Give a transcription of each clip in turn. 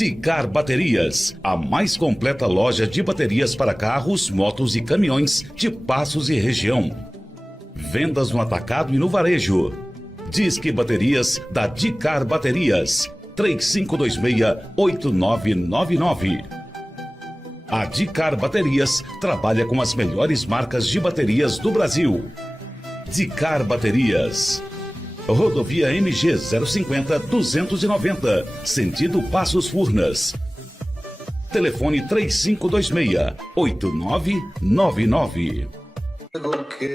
Dicar Baterias, a mais completa loja de baterias para carros, motos e caminhões de Passos e região. Vendas no atacado e no varejo. Disque Baterias da Dicar Baterias, 3526-8999. A Dicar Baterias trabalha com as melhores marcas de baterias do Brasil. Dicar Baterias. Rodovia MG 050-290, sentido Passos Furnas. Telefone 3526-8999.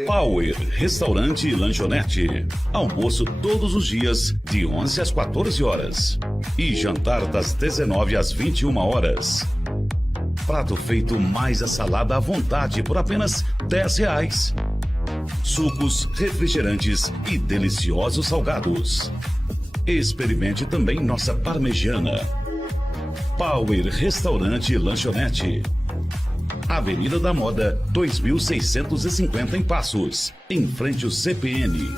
Power Restaurante e Lanchonete. Almoço todos os dias, de 11 às 14 horas. E jantar das 19 às 21 horas. Prato feito mais a salada à vontade por apenas R$10. Sucos, refrigerantes e deliciosos salgados. Experimente também nossa parmegiana. Power Restaurante e Lanchonete. Avenida da Moda, 2650 em Passos, em frente ao CPN.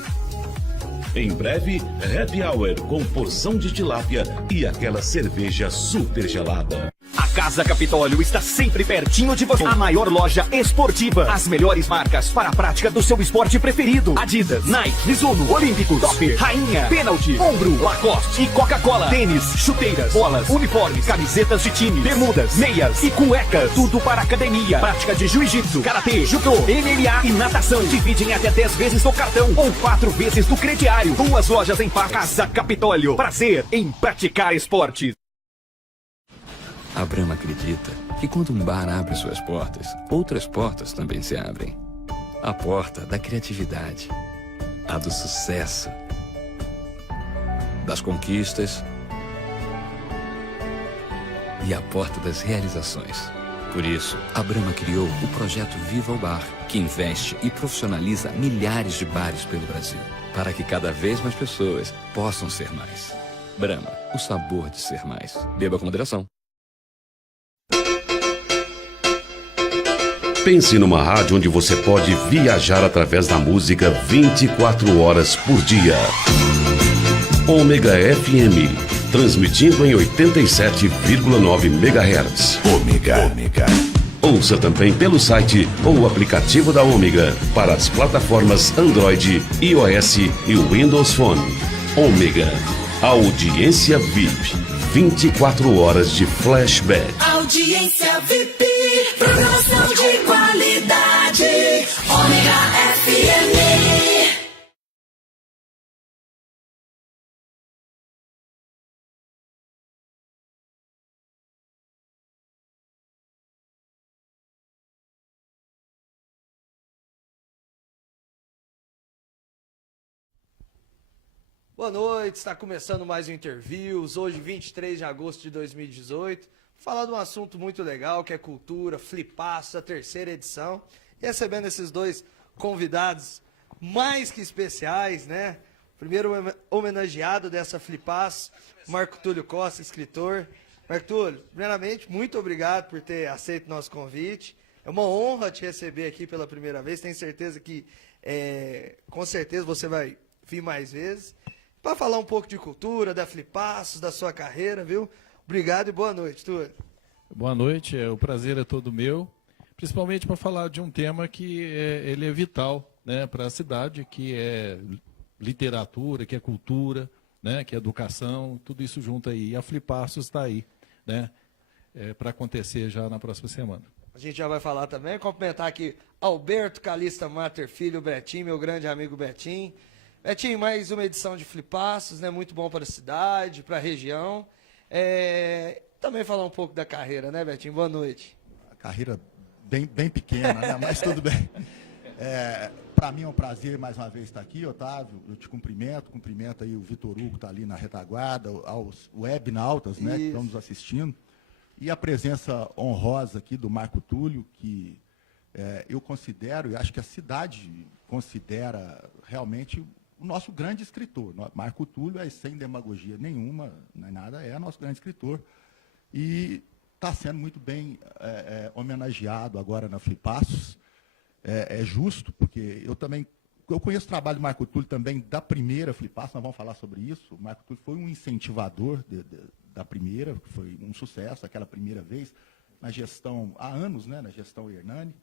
Em breve, happy hour com porção de tilápia e aquela cerveja super gelada. A Casa Capitólio está sempre pertinho de você. A maior loja esportiva. As melhores marcas para a prática do seu esporte preferido. Adidas, Nike, Mizuno, Olímpicos, Topper, Rainha, Penalty, Ombro, Lacoste e Coca-Cola. Tênis, chuteiras, bolas, uniformes, camisetas de time, bermudas, meias e cuecas. Tudo para academia. Prática de jiu-jitsu, karatê, judô, MMA e natação. Dividem até 10 vezes no cartão ou 4 vezes no crediário. 2 lojas em Casa Capitólio. Prazer em praticar esportes. A Brahma acredita que quando um bar abre suas portas, outras portas também se abrem. A porta da criatividade, a do sucesso, das conquistas e a porta das realizações. Por isso, a Brahma criou o projeto Viva o Bar, que investe e profissionaliza milhares de bares pelo Brasil, para que cada vez mais pessoas possam ser mais. Brahma, o sabor de ser mais. Beba com moderação. Pense numa rádio onde você pode viajar através da música 24 horas por dia. Ômega FM, transmitindo em 87,9 MHz. Ômega. Ouça também pelo site ou aplicativo da Ômega para as plataformas Android, iOS e Windows Phone. Ômega, audiência VIP, 24 horas de flashback. Audiência VIP, programação de qualidade, Ômega FM. Boa noite, está começando mais um Interviews, hoje 23 de agosto de 2018. Vou falar de um assunto muito legal, que é cultura, Flipaço, a 3ª edição. E recebendo esses 2 convidados mais que especiais, né? Primeiro homenageado dessa Flipaço, Marco Túlio Costa, escritor. Marco Túlio, primeiramente, muito obrigado por ter aceito o nosso convite. É uma honra te receber aqui pela primeira vez, tenho certeza que, com certeza, você vai vir mais vezes. Para falar um pouco de cultura, da Flipaços, da sua carreira, viu? Obrigado e boa noite, Túlio. Boa noite, o prazer é todo meu, principalmente para falar de um tema que ele é vital, né, para a cidade, que é literatura, que é cultura, né, que é educação, tudo isso junto aí. E a Flipaços está aí, né, para acontecer já na próxima semana. A gente já vai falar também, cumprimentar aqui Alberto Calista Mater Filho, Betinho, meu grande amigo Betinho. Betinho, mais uma edição de Flipaços, né? Muito bom para a cidade, para a região. Também falar um pouco da carreira, né, Betinho? Boa noite. A carreira bem pequena, né? Mas tudo bem. Para mim é um prazer mais uma vez estar aqui, Otávio. Eu te cumprimento aí o Vitor Hugo, que está ali na retaguarda, aos webnautas, né, que estão nos assistindo. E a presença honrosa aqui do Marco Túlio, que eu considero, e acho que a cidade considera realmente o nosso grande escritor. Marco Túlio é sem demagogia nenhuma, não é nada, é nosso grande escritor. E está sendo muito bem homenageado agora na Flipaços. É justo, porque eu conheço o trabalho do Marco Túlio também da primeira Flipaços, nós vamos falar sobre isso. O Marco Túlio foi um incentivador da primeira, que foi um sucesso, aquela primeira vez, na gestão, há anos, né, na gestão Hernani.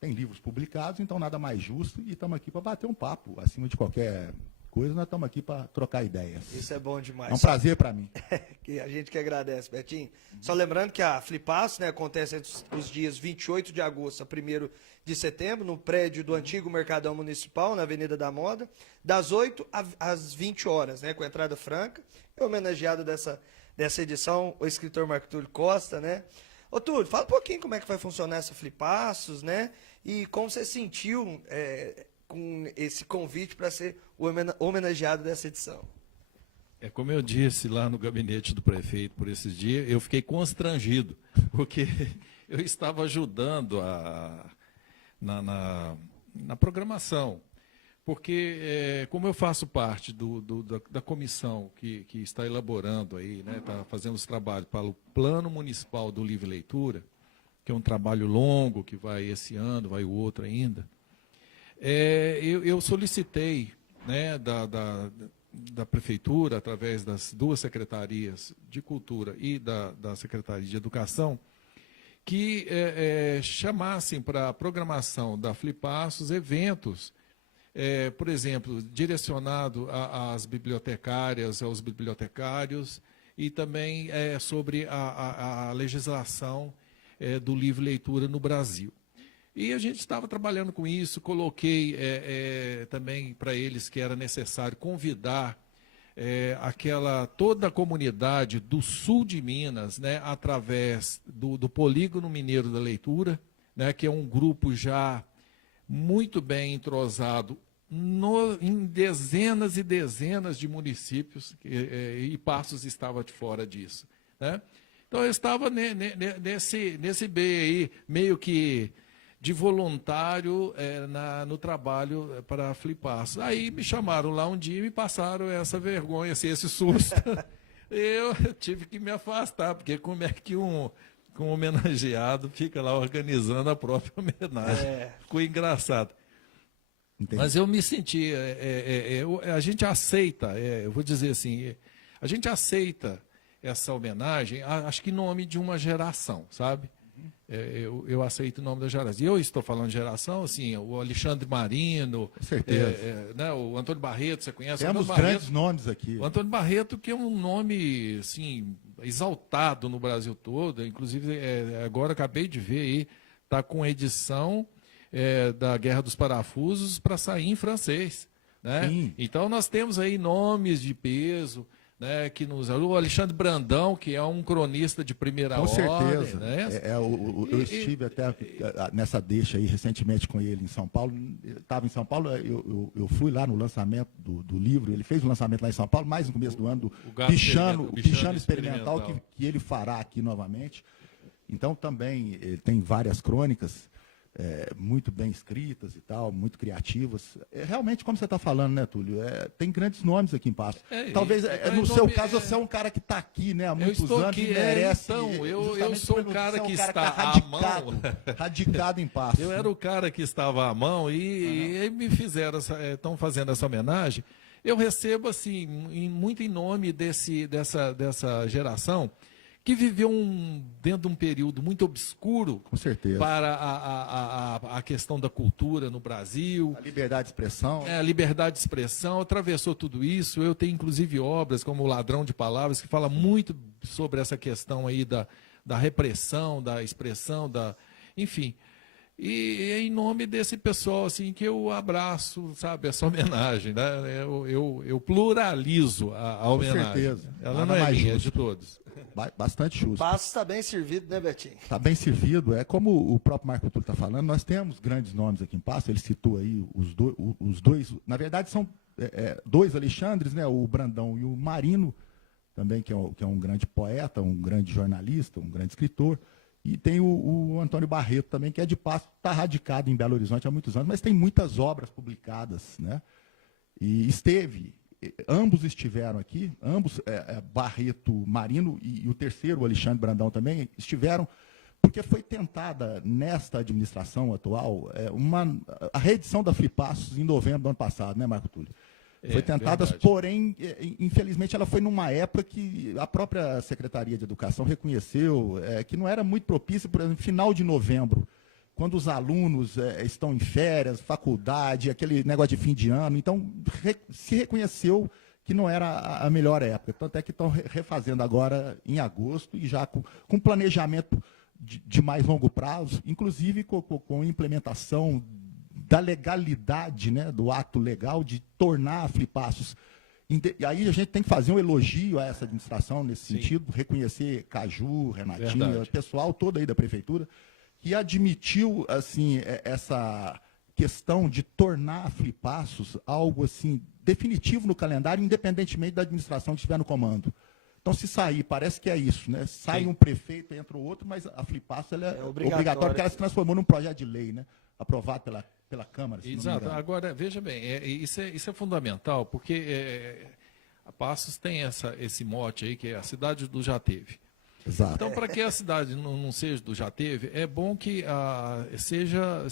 Tem livros publicados, então nada mais justo, e estamos aqui para bater um papo, acima de qualquer coisa, nós estamos aqui para trocar ideias. Isso é bom demais. É um prazer para mim. Que a gente que agradece, Betinho. Só lembrando que a Flipaço, né, acontece entre os dias 28 de agosto a 1º de setembro, no prédio do antigo Mercadão Municipal, na Avenida da Moda, das 8 às 20 horas, né, com entrada franca. É homenageado dessa edição o escritor Marco Túlio Costa, né? Ô, Túlio, fala um pouquinho como é que vai funcionar essa Flipaços, né? E como você sentiu com esse convite para ser o homenageado dessa edição. Como eu disse lá no gabinete do prefeito por esses dias, eu fiquei constrangido, porque eu estava ajudando na programação. Porque, como eu faço parte da comissão que está elaborando aí, né, está fazendo os trabalhos para o Plano Municipal do Livre Leitura, que é um trabalho longo, que vai esse ano, vai o outro ainda, eu solicitei, né, da Prefeitura, através das duas secretarias de Cultura e da Secretaria de Educação, que chamassem para a programação da Flipaços eventos, por exemplo, direcionado às bibliotecárias, aos bibliotecários, e também sobre a legislação do livre leitura no Brasil. E a gente estava trabalhando com isso, coloquei também para eles que era necessário convidar toda a comunidade do sul de Minas, né, através do Polígono Mineiro da Leitura, né, que é um grupo já muito bem entrosado em dezenas e dezenas de municípios, e Passos estava de fora disso, né? Então, eu estava nesse meio aí, meio que de voluntário no trabalho para a Flipaços. Aí me chamaram lá um dia e me passaram essa vergonha, assim, esse susto. Eu tive que me afastar, porque como é que um homenageado fica lá organizando a própria homenagem? Ficou engraçado. Entendi. Mas eu me senti, a gente aceita, eu vou dizer assim, a gente aceita essa homenagem, acho que em nome de uma geração, sabe? Eu aceito o nome da geração. E eu estou falando de geração, assim, o Alexandre Marino, com certeza. Né, o Antônio Barreto, você conhece? Temos grandes nomes aqui. O Antônio Barreto, que é um nome, assim, exaltado no Brasil todo, inclusive agora acabei de ver aí, está com edição da Guerra dos Parafusos para sair em francês, né? Sim. Então nós temos aí nomes de peso, né, o Alexandre Brandão, que é um cronista de primeira Com ordem. certeza. Né? Eu estive até nessa deixa aí recentemente com ele em São Paulo. Estava em São Paulo, eu fui lá no lançamento do livro, ele fez o lançamento lá em São Paulo, mais no começo do ano, do Pichano Experimental, que ele fará aqui novamente. Então também ele tem várias crônicas muito bem escritas e tal, muito criativas. Realmente, como você está falando, né, Túlio? Tem grandes nomes aqui em Passos. Talvez, no seu caso, você é um cara que está aqui, né, há muitos anos aqui, e merece. Então, eu sou o cara que está radicado em Passos. Eu era o cara que estava à mão e me fizeram, estão fazendo essa homenagem. Eu recebo, assim, muito em nome dessa geração que viveu dentro de um período muito obscuro, com certeza, para a questão da cultura no Brasil. A liberdade de expressão. A liberdade de expressão, atravessou tudo isso. Eu tenho, inclusive, obras como O Ladrão de Palavras, que fala muito sobre essa questão aí da repressão, da expressão, enfim. E é em nome desse pessoal assim, que eu abraço, sabe, essa homenagem. Né? Eu pluralizo a homenagem. Com certeza. Ela não é minha, é de todos. Bastante justo. Passos está bem servido, né, Betinho? Está bem servido. É como o próprio Marco Túlio está falando, nós temos grandes nomes aqui em Passos. Ele citou aí os dois. Na verdade, são dois Alexandres, né? O Brandão e o Marino, também, que é um grande poeta, um grande jornalista, um grande escritor. E tem o Antônio Barreto também, que é de Passos, está radicado em Belo Horizonte há muitos anos, mas tem muitas obras publicadas, né? E ambos estiveram aqui, ambos, Barreto, Marino e o terceiro, o Alexandre Brandão também, estiveram, porque foi tentada, nesta administração atual, a reedição da Flipassos em novembro do ano passado, né, Marco Túlio? Foi tentada, verdade. porém, infelizmente, ela foi numa época que a própria Secretaria de Educação reconheceu que não era muito propícia, por exemplo, final de novembro, quando os alunos estão em férias, faculdade, aquele negócio de fim de ano. Então, se reconheceu que não era a melhor época. Tanto é que estão refazendo agora em agosto e já com planejamento de mais longo prazo, inclusive com implementação da legalidade, né, do ato legal de tornar a Flipassos. E aí a gente tem que fazer um elogio a essa administração nesse sentido, reconhecer Caju, Renatinho, o pessoal todo aí da prefeitura, que admitiu assim essa questão de tornar a Flipassos algo assim definitivo no calendário, independentemente da administração que estiver no comando. Então, se sair, parece que é isso, né? Sai um prefeito, entra o outro, mas a Flipassos ela é obrigatória, porque ela se transformou num projeto de lei, né? Aprovado pela Câmara. Exato. Agora, veja bem, isso é fundamental, porque a Passos tem esse mote aí, que é a cidade do já teve. Exato. Então, para que a cidade não seja do já teve, é bom que seja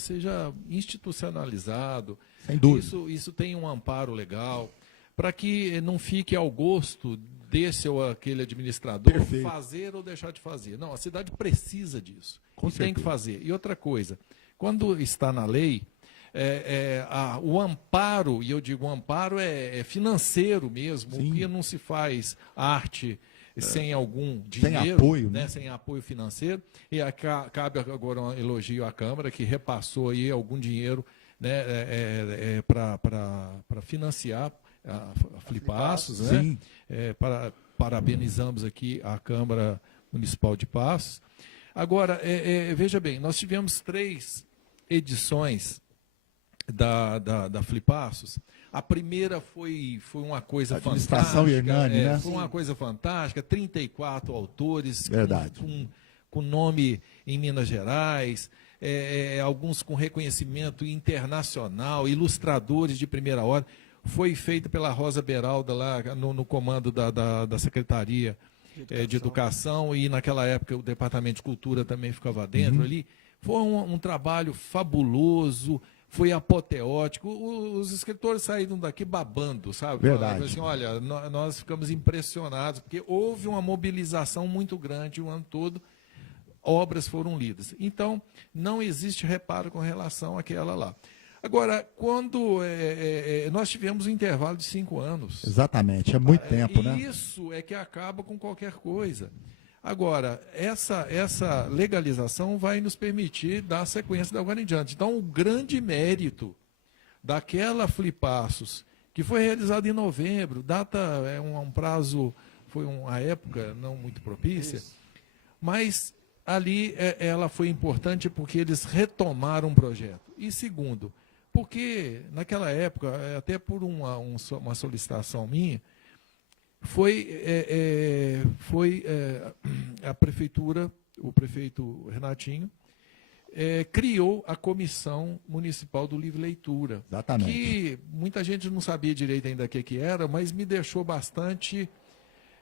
institucionalizado. Sem dúvida. Isso tem um amparo legal, para que não fique ao gosto desse ou aquele administrador fazer ou deixar de fazer. Não, a cidade precisa disso. Com certeza. Tem que fazer. E outra coisa, quando está na lei, o amparo, e eu digo o amparo é financeiro mesmo, porque não se faz arte sem algum dinheiro, sem apoio, né? Sem apoio financeiro. E cabe agora um elogio à Câmara, que repassou aí algum dinheiro, né, para financiar a Flipassos, né? Parabenizamos aqui a Câmara Municipal de Passos. Agora, veja bem, nós tivemos 3 edições da Flipassos. A primeira foi uma coisa fantástica. Hernani, né? Foi uma coisa fantástica, 34 autores com nome em Minas Gerais, alguns com reconhecimento internacional, ilustradores de primeira hora. Foi feita pela Rosa Beralda lá no comando da Secretaria de Educação, e naquela época o Departamento de Cultura também ficava dentro ali. Foi um trabalho fabuloso, foi apoteótico. Os escritores saíram daqui babando, sabe? Verdade. Assim, olha, nós ficamos impressionados, porque houve uma mobilização muito grande o ano todo, obras foram lidas. Então, não existe reparo com relação àquela lá. Agora, quando nós tivemos um intervalo de 5 anos. Exatamente, é muito tempo, né? Isso é que acaba com qualquer coisa. Agora, essa legalização vai nos permitir dar sequência da agora em diante. Então, o grande mérito daquela Flipassos, que foi realizada em novembro, data um prazo, foi uma época não muito propícia, mas ali ela foi importante porque eles retomaram o projeto. E segundo, porque naquela época, até por uma solicitação minha, foi a prefeitura, o prefeito Renatinho, criou a Comissão Municipal do Livre Leitura. Exatamente. Que muita gente não sabia direito ainda o que era, mas me deixou bastante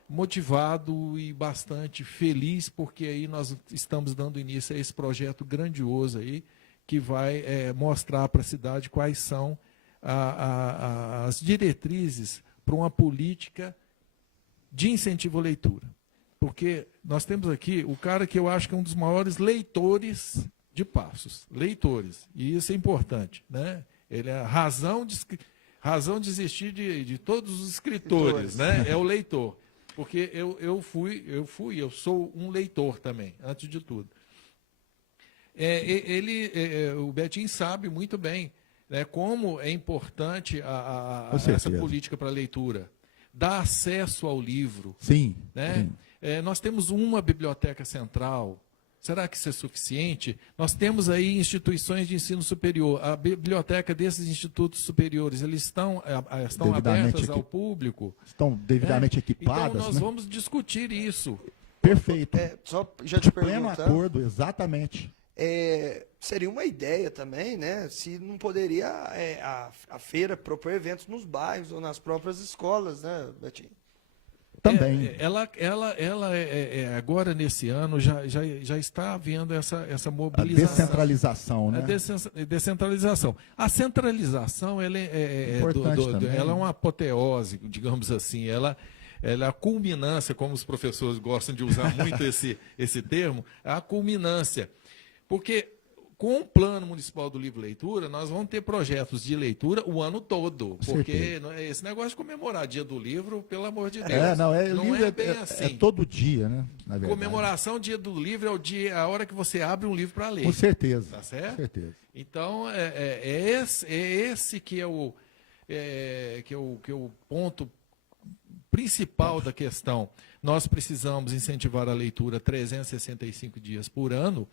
motivado e bastante feliz, porque aí nós estamos dando início a esse projeto grandioso aí, que vai mostrar para a cidade quais são as diretrizes para uma política de incentivo à leitura. Porque nós temos aqui o cara que eu acho que é um dos maiores leitores de Passos. Leitores. E isso é importante, né? Ele é a razão de existir de todos os escritores, né? É o leitor. Porque eu sou um leitor também, antes de tudo. O Betinho sabe muito bem, né, como é importante essa política para a leitura. Dar acesso ao livro. Sim. Né? Sim. Nós temos uma biblioteca central. Será que isso é suficiente? Nós temos aí instituições de ensino superior. A biblioteca desses institutos superiores, eles estão abertas ao público. Estão devidamente equipadas. Então, nós vamos discutir isso. Perfeito. Só já te Pleno perguntando, acordo, exatamente. seria uma ideia também, né? Se não poderia a feira propor eventos nos bairros ou nas próprias escolas, né, Betinho? também. Agora, nesse ano, já está havendo essa A mobilização. descentralização, né? Descentralização. A centralização Importante ela é uma apoteose, digamos assim. Ela é a culminância, como os professores gostam de usar muito esse termo, é a culminância. Porque com o Plano Municipal do Livro e Leitura, nós vamos ter projetos de leitura o ano todo. Porque esse negócio de comemorar Dia do Livro, pelo amor de Deus, não é bem assim. É todo dia, né? Na verdade. Comemoração Dia do Livro é a hora que você abre um livro para ler. Com certeza. Tá certo? Com certeza. Então, esse que é o ponto principal da questão. Nós precisamos incentivar a leitura 365 dias por ano.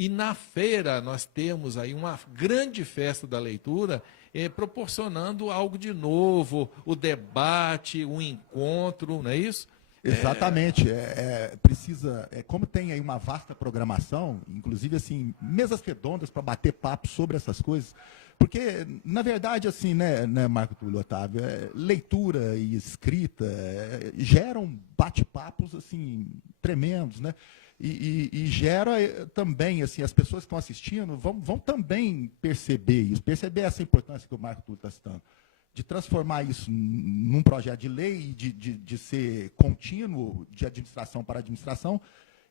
E na feira nós temos aí uma grande festa da leitura, proporcionando algo de novo, o debate, o encontro, não é isso? Exatamente. Precisa, como tem aí uma vasta programação, inclusive assim, mesas redondas para bater papo sobre essas coisas, porque, na verdade, assim, né Marco Túlio, Otávio, leitura e escrita geram bate-papos assim, tremendos, né? E gera também, assim, as pessoas que estão assistindo vão também perceber essa importância que o Marco Túlio está citando, de transformar isso num projeto de lei, de ser contínuo, de administração para administração,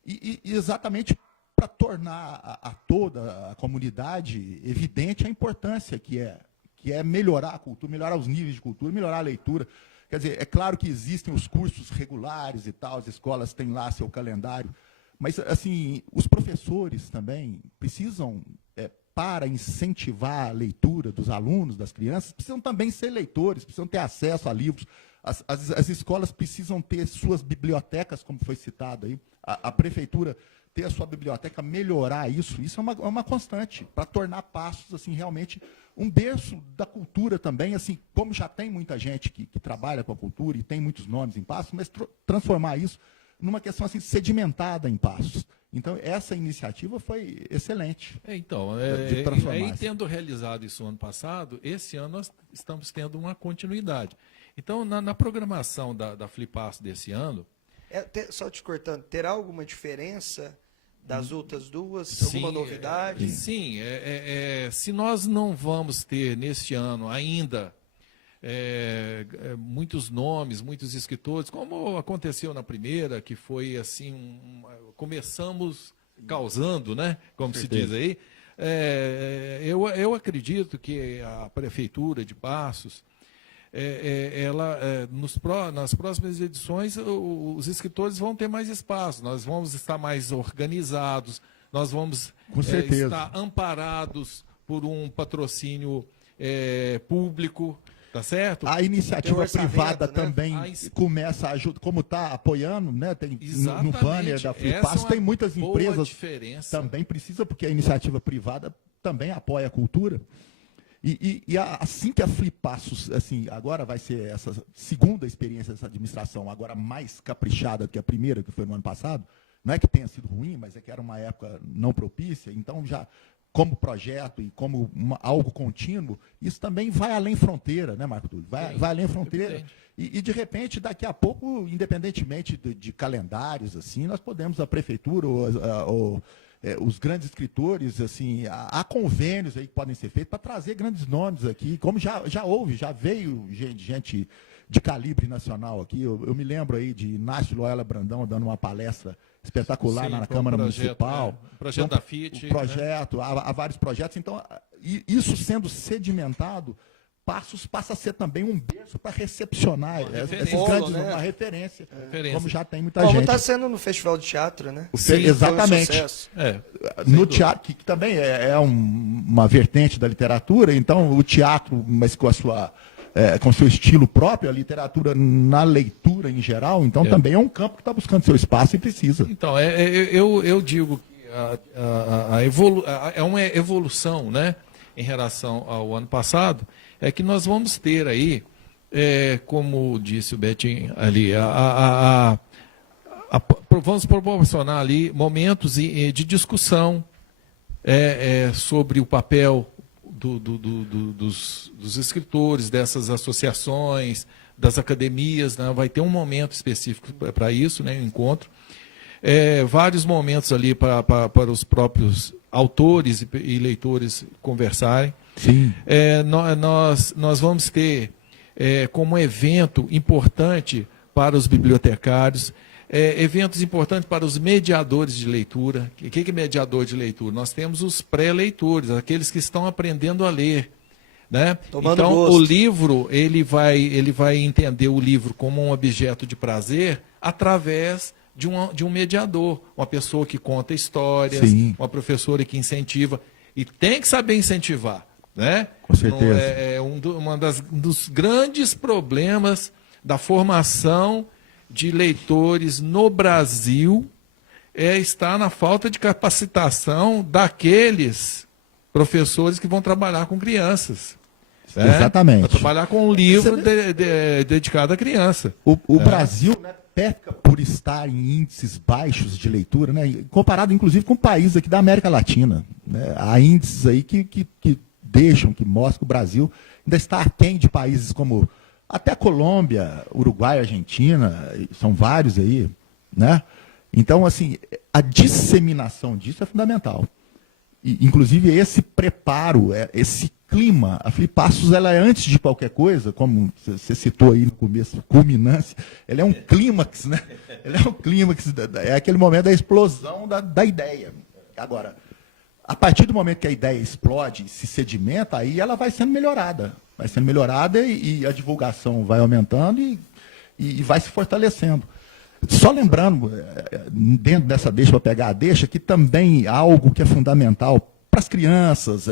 e exatamente para tornar a toda a comunidade evidente a importância que é melhorar a cultura, melhorar os níveis de cultura, melhorar a leitura. Quer dizer, é claro que existem os cursos regulares e tal, as escolas têm lá seu calendário, mas, assim, os professores também precisam, para incentivar a leitura dos alunos, das crianças, precisam também ser leitores, precisam ter acesso a livros. As escolas precisam ter suas bibliotecas, como foi citado aí. A prefeitura ter a sua biblioteca, melhorar isso. Isso é uma constante, para tornar Passos, assim, realmente um berço da cultura também, assim, como já tem muita gente que trabalha com a cultura e tem muitos nomes em Passos, mas transformar isso numa questão assim, sedimentada em Passos. Então, essa iniciativa foi excelente. Tendo realizado isso ano passado, esse ano nós estamos tendo uma continuidade. Então, na programação da Flipasso desse ano... Só te cortando, terá alguma diferença das outras duas? Sim, alguma novidade? Sim. Se nós não vamos ter, neste ano, ainda... muitos nomes, muitos escritores, como aconteceu na primeira, que foi assim, começamos causando, né? Como se diz aí. Eu acredito que a Prefeitura de Passos, nas próximas edições, os escritores vão ter mais espaço, nós vamos estar mais organizados, nós vamos estar amparados por um patrocínio público. Tá certo? A iniciativa privada, né? Também começa a ajudar, como está apoiando, né? Tem, no banner da Flipasso, tem muitas empresas também precisa, porque a iniciativa privada também apoia a cultura. Assim que a Flipasso, assim, agora vai ser essa segunda experiência dessa administração, agora mais caprichada do que a primeira, que foi no ano passado, não é que tenha sido ruim, mas é que era uma época não propícia, então já... como projeto e como algo contínuo, isso também vai além fronteira, né, Marco Túlio? Vai além fronteira. E, de repente, daqui a pouco, independentemente de calendários, assim, nós podemos, a prefeitura, os grandes escritores, assim, há convênios aí que podem ser feitos para trazer grandes nomes aqui, como já veio gente de calibre nacional aqui. Eu me lembro aí de Inácio Loyola Brandão dando uma palestra espetacular na Câmara Municipal. O projeto da FIT. Há vários projetos. Então, isso sendo sedimentado, Passos passa a ser também um berço para recepcionar esses grandes, né? Uma referência, como já tem muita gente. Como está sendo no Festival de Teatro, né? Exatamente. No teatro, que também é uma vertente da literatura, então o teatro, mas com seu estilo próprio, a literatura na leitura em geral, então também é um campo que está buscando seu espaço e precisa. Então, eu digo que é uma evolução, né, em relação ao ano passado, é que nós vamos ter aí, como disse o Betinho ali, vamos proporcionar ali momentos de discussão sobre o papel dos escritores, dessas associações, das academias, né? Vai ter um momento específico para isso, né? Um encontro. Vários momentos ali para os próprios autores e leitores conversarem. Sim. Nós vamos ter como evento importante para os bibliotecários, eventos importantes para os mediadores de leitura. O que é mediador de leitura? Nós temos os pré-leitores, aqueles que estão aprendendo a ler. Né? Então, gosto. o livro, ele vai entender o livro como um objeto de prazer através de um mediador, uma pessoa que conta histórias, Sim. uma professora que incentiva. E tem que saber incentivar. Né? Com certeza. Um dos grandes problemas da formação de leitores no Brasil está na falta de capacitação daqueles professores que vão trabalhar com crianças. Exatamente. Para trabalhar com um livro dedicado à criança. O Brasil, né, peca por estar em índices baixos de leitura, né, comparado inclusive com países aqui da América Latina. Né, há índices aí que mostram que o Brasil ainda está aquém de países como até Colômbia, Uruguai, Argentina, são vários aí, né? Então, assim, a disseminação disso é fundamental. E, inclusive, esse preparo, esse clima, a Flipassos, ela é antes de qualquer coisa, como você citou aí no começo, culminância, ela é um clímax, né? Ela é um clímax, é aquele momento da explosão da ideia. Agora, a partir do momento que a ideia explode, se sedimenta, aí ela vai sendo melhorada. Vai sendo melhorada e a divulgação vai aumentando e vai se fortalecendo. Só lembrando, dentro dessa deixa, para pegar a deixa, que também algo que é fundamental para as crianças,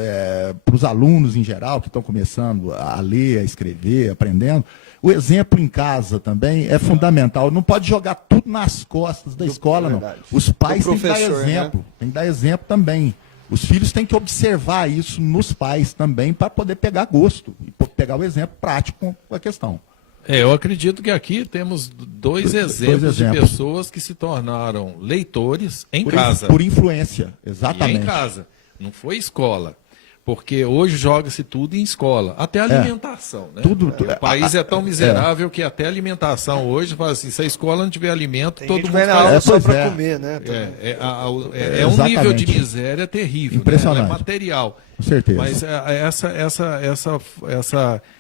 para os alunos em geral, que estão começando a ler, a escrever, aprendendo, o exemplo em casa também é fundamental. Não pode jogar tudo nas costas da escola, não. Os pais têm que dar exemplo, né? Tem que dar exemplo também. Os filhos têm que observar isso nos pais também para poder pegar gosto e pegar o exemplo prático com a questão. Eu acredito que aqui temos dois exemplos de pessoas que se tornaram leitores em casa. Por influência, exatamente. E em casa, não foi escola. Porque hoje joga-se tudo em escola, até alimentação. Né? O país é tão miserável que até alimentação hoje, fala assim, se a escola não tiver alimento, Tem todo gente mundo vai na aula só para comer, né? É um nível de miséria terrível. Impressionante. Né? Ela é material. Com certeza. Mas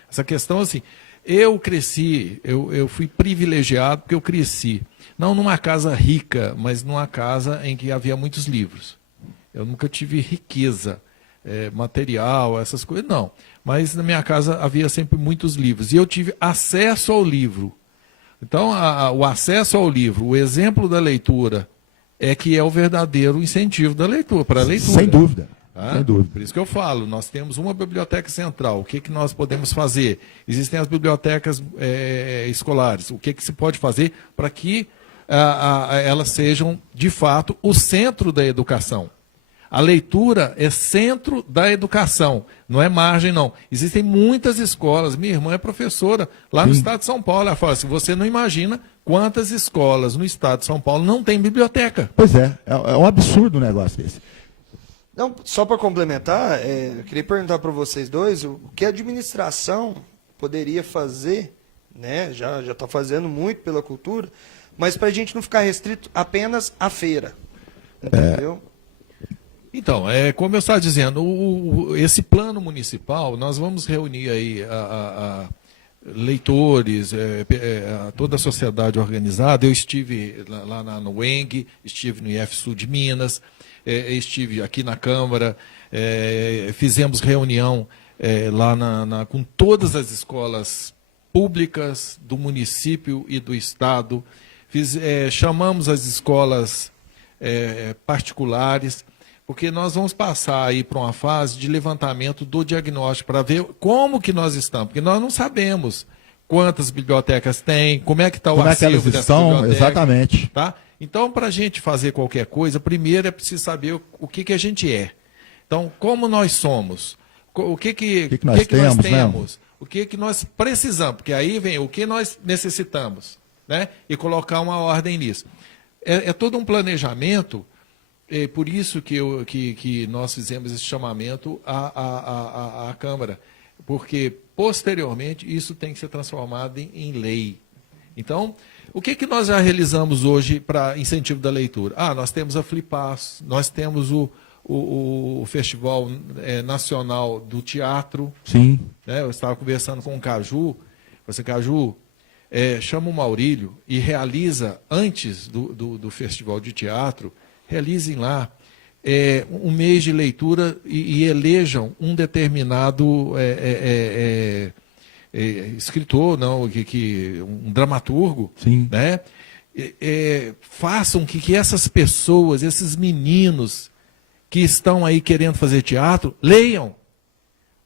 essa questão, assim, eu cresci, eu fui privilegiado porque eu cresci, não numa casa rica, mas numa casa em que havia muitos livros. Eu nunca tive riqueza material, essas coisas, não. Mas na minha casa havia sempre muitos livros. E eu tive acesso ao livro. Então, o acesso ao livro, o exemplo da leitura, que é o verdadeiro incentivo da leitura, para a leitura. Sem dúvida. Sem dúvida. Por isso que eu falo, nós temos uma biblioteca central. O que nós podemos fazer? Existem as bibliotecas escolares. O que se pode fazer para que elas sejam, de fato, o centro da educação? A leitura é centro da educação, não é margem, não. Existem muitas escolas, minha irmã é professora lá no estado de São Paulo. Ela fala assim, você não imagina quantas escolas no estado de São Paulo não tem biblioteca. Pois é um absurdo um negócio desse. Não, só para complementar, eu queria perguntar para vocês dois o que a administração poderia fazer, né? Já está fazendo muito pela cultura, mas para a gente não ficar restrito apenas à feira, entendeu? Então, como eu estava dizendo, esse plano municipal, nós vamos reunir aí leitores, toda a sociedade organizada. Eu estive lá no UENG, estive no IFSU de Minas, estive aqui na Câmara, fizemos reunião lá com todas as escolas públicas do município e do estado, chamamos as escolas particulares, porque nós vamos passar aí para uma fase de levantamento do diagnóstico, para ver como que nós estamos, porque nós não sabemos quantas bibliotecas tem, como é que está o acervo dessa biblioteca. Exatamente. Tá? Então, para a gente fazer qualquer coisa, primeiro é preciso saber o que a gente é. Então, como nós somos, o que nós temos, o que nós precisamos, porque aí vem o que nós necessitamos, né? E colocar uma ordem nisso. É todo um planejamento. É por isso que nós fizemos esse chamamento à Câmara, porque posteriormente, isso tem que ser transformado em lei. Então, o que nós já realizamos hoje para incentivo da leitura? Nós temos a Flipass, nós temos o Festival Nacional do Teatro. Sim. Né? Eu estava conversando com o Caju, Caju, chama o Maurílio e realiza, antes do Festival de Teatro, realizem lá um mês de leitura e elejam um determinado escritor, um dramaturgo, Sim. né? Façam que essas pessoas, esses meninos que estão aí querendo fazer teatro, leiam.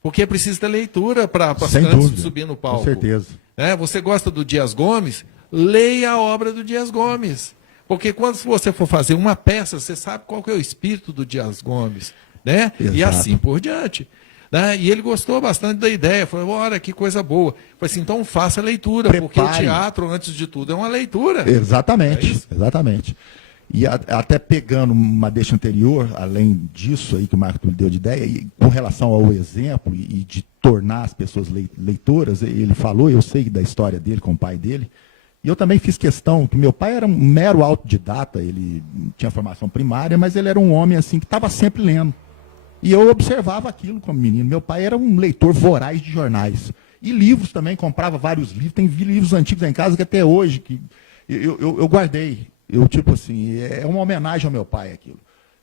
Porque é preciso ter leitura para antes de subir no palco. Com certeza. Né? Você gosta do Dias Gomes? Leia a obra do Dias Gomes. Porque quando você for fazer uma peça, você sabe qual que é o espírito do Dias Gomes. Né? E assim por diante. Né? E ele gostou bastante da ideia. Falou, olha, que coisa boa. Falei assim, então faça a leitura, porque o teatro, antes de tudo, é uma leitura. Exatamente, exatamente. E até pegando uma deixa anterior, além disso aí que o Marco Túlio deu de ideia, e com relação ao exemplo e de tornar as pessoas leitoras, ele falou, eu sei da história dele com o pai dele, e eu também fiz questão, que meu pai era um mero autodidata, ele tinha formação primária, mas ele era um homem assim que estava sempre lendo. E eu observava aquilo como menino. Meu pai era um leitor voraz de jornais. E livros também, comprava vários livros, tem livros antigos em casa que até hoje que eu guardei. Tipo assim, é uma homenagem ao meu pai aquilo.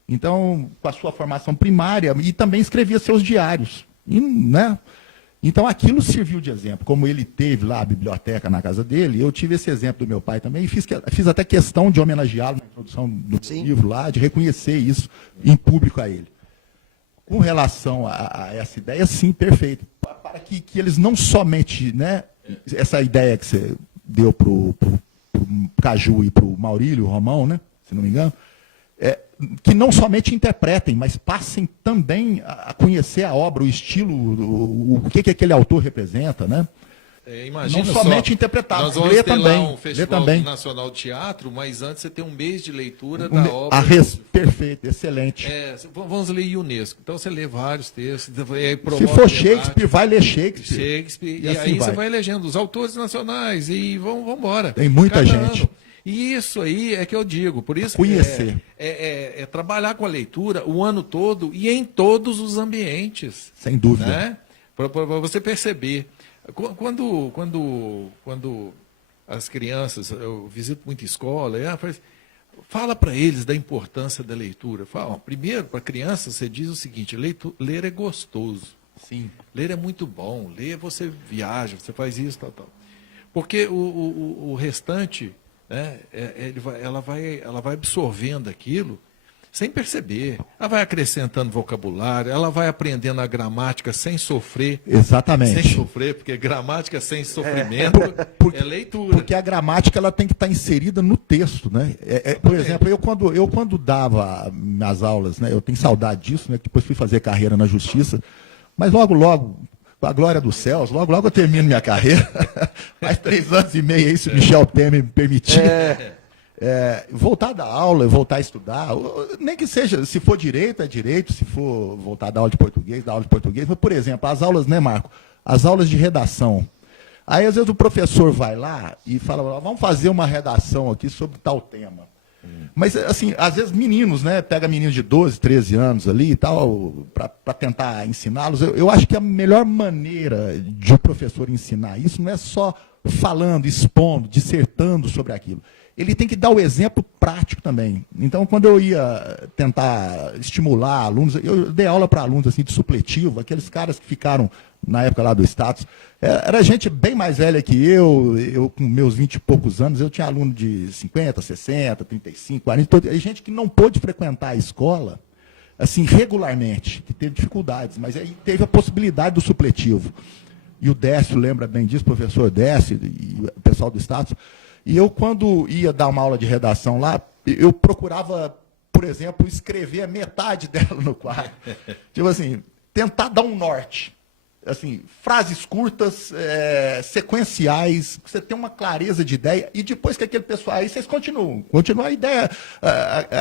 Então, com a sua formação primária, e também escrevia seus diários. Né? Então, aquilo serviu de exemplo. Como ele teve lá a biblioteca na casa dele, eu tive esse exemplo do meu pai também, e fiz até questão de homenageá-lo na introdução do livro lá, de reconhecer isso em público a ele. Com relação a essa ideia, sim, perfeito. Para que eles não somente, né, essa ideia que você deu para o Caju e para o Maurílio Romão, né, se não me engano, que não somente interpretem, mas passem também a conhecer a obra, o estilo, o que aquele autor representa, né? Imagina não somente interpretar, nós vamos ler ter também, lá um Festival Nacional de Teatro, mas antes você tem um mês de leitura da obra. Perfeito, excelente. Vamos ler Unesco. Então você lê vários textos. Se for Shakespeare, vai ler Shakespeare. E assim aí você vai elegendo os autores nacionais e vamos embora. Tem muita gente. Ano. E isso aí é que eu digo. Por isso conhecer. Trabalhar com a leitura o ano todo e em todos os ambientes. Sem dúvida. Né? Para você perceber. Quando as crianças, eu visito muita escola, fala para eles da importância da leitura. Fala, primeiro, para criança, você diz o seguinte, ler é gostoso. Sim. Ler é muito bom. Ler você viaja, você faz isso, tal. Porque o restante, né, ela vai absorvendo aquilo sem perceber. Ela vai acrescentando vocabulário, ela vai aprendendo a gramática sem sofrer. Exatamente. Sem sofrer, porque gramática sem sofrimento é leitura. Porque a gramática ela tem que estar inserida no texto, né? Por exemplo, eu quando dava as aulas, né, eu tenho saudade disso, né? Depois fui fazer carreira na justiça, mas logo, com a glória dos céus, logo eu termino minha carreira. Mais 3 anos e meio aí, se o Michel Temer me permitir. Voltar da aula, voltar a estudar, nem que seja, se for direito, é direito, se for voltar da aula de português, da aula de português. Mas, por exemplo, as aulas, né, Marco? As aulas de redação. Aí, às vezes, o professor vai lá e fala, vamos fazer uma redação aqui sobre tal tema. Mas, assim, às vezes, meninos, né? Pega meninos de 12, 13 anos ali e tal, para tentar ensiná-los. Eu acho que a melhor maneira de um professor ensinar isso não é só falando, expondo, dissertando sobre aquilo. Ele tem que dar o exemplo prático também. Então, quando eu ia tentar estimular alunos, eu dei aula para alunos assim, de supletivo, aqueles caras que ficaram na época lá do status. Era gente bem mais velha que eu com meus 20 e poucos anos, eu tinha aluno de 50, 60, 35, 40, gente que não pôde frequentar a escola assim, regularmente, que teve dificuldades, mas aí teve a possibilidade do supletivo. E o Décio lembra bem disso, o professor Décio e o pessoal do status. E eu, quando ia dar uma aula de redação lá, eu procurava, por exemplo, escrever a metade dela no quadro. Tipo assim, tentar dar um norte. Assim, frases curtas, sequenciais, você tem uma clareza de ideia, e depois que aquele pessoal, aí vocês continuam a ideia.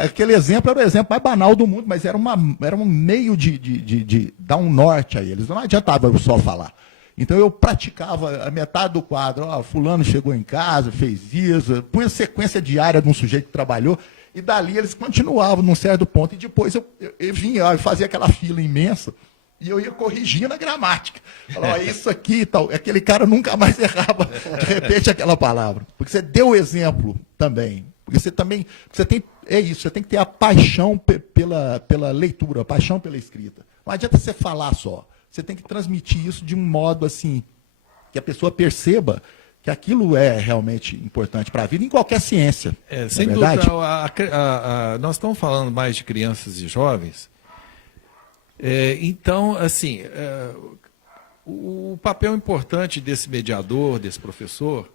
Aquele exemplo era o exemplo mais banal do mundo, mas era um meio de dar um norte a eles. Não adiantava eu só falar. Então eu praticava a metade do quadro, ó, fulano chegou em casa, fez isso, punha sequência diária de um sujeito que trabalhou, e dali eles continuavam num certo ponto, e depois eu vinha, eu fazia aquela fila imensa, e eu ia corrigindo a gramática. Falava, ó, isso aqui e tal, aquele cara nunca mais errava, de repente, aquela palavra. Porque você deu o exemplo também. Porque você também, você tem que ter a paixão pela leitura, a paixão pela escrita. Não adianta você falar só. Você tem que transmitir isso de um modo assim, que a pessoa perceba que aquilo é realmente importante para a vida, em qualquer ciência. Sem dúvida, nós estamos falando mais de crianças e jovens. Então, assim, o papel importante desse mediador, desse professor,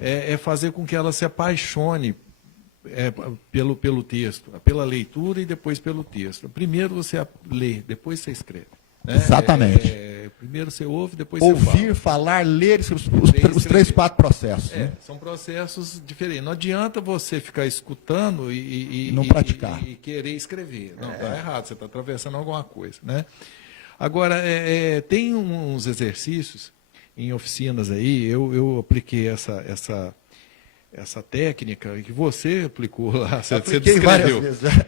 é fazer com que ela se apaixone pelo texto, pela leitura e depois pelo texto. Primeiro você lê, depois você escreve. Né? Exatamente. Primeiro você ouve, depois Ouvir, você fala. falar, ler, os 3, 4 processos. Né? São processos diferentes. Não adianta você ficar escutando e não praticar. E querer escrever. Não, está errado, você está atravessando alguma coisa. Né? Agora, tem uns exercícios em oficinas aí, eu apliquei essa técnica que você aplicou lá, você descreveu. Várias vezes.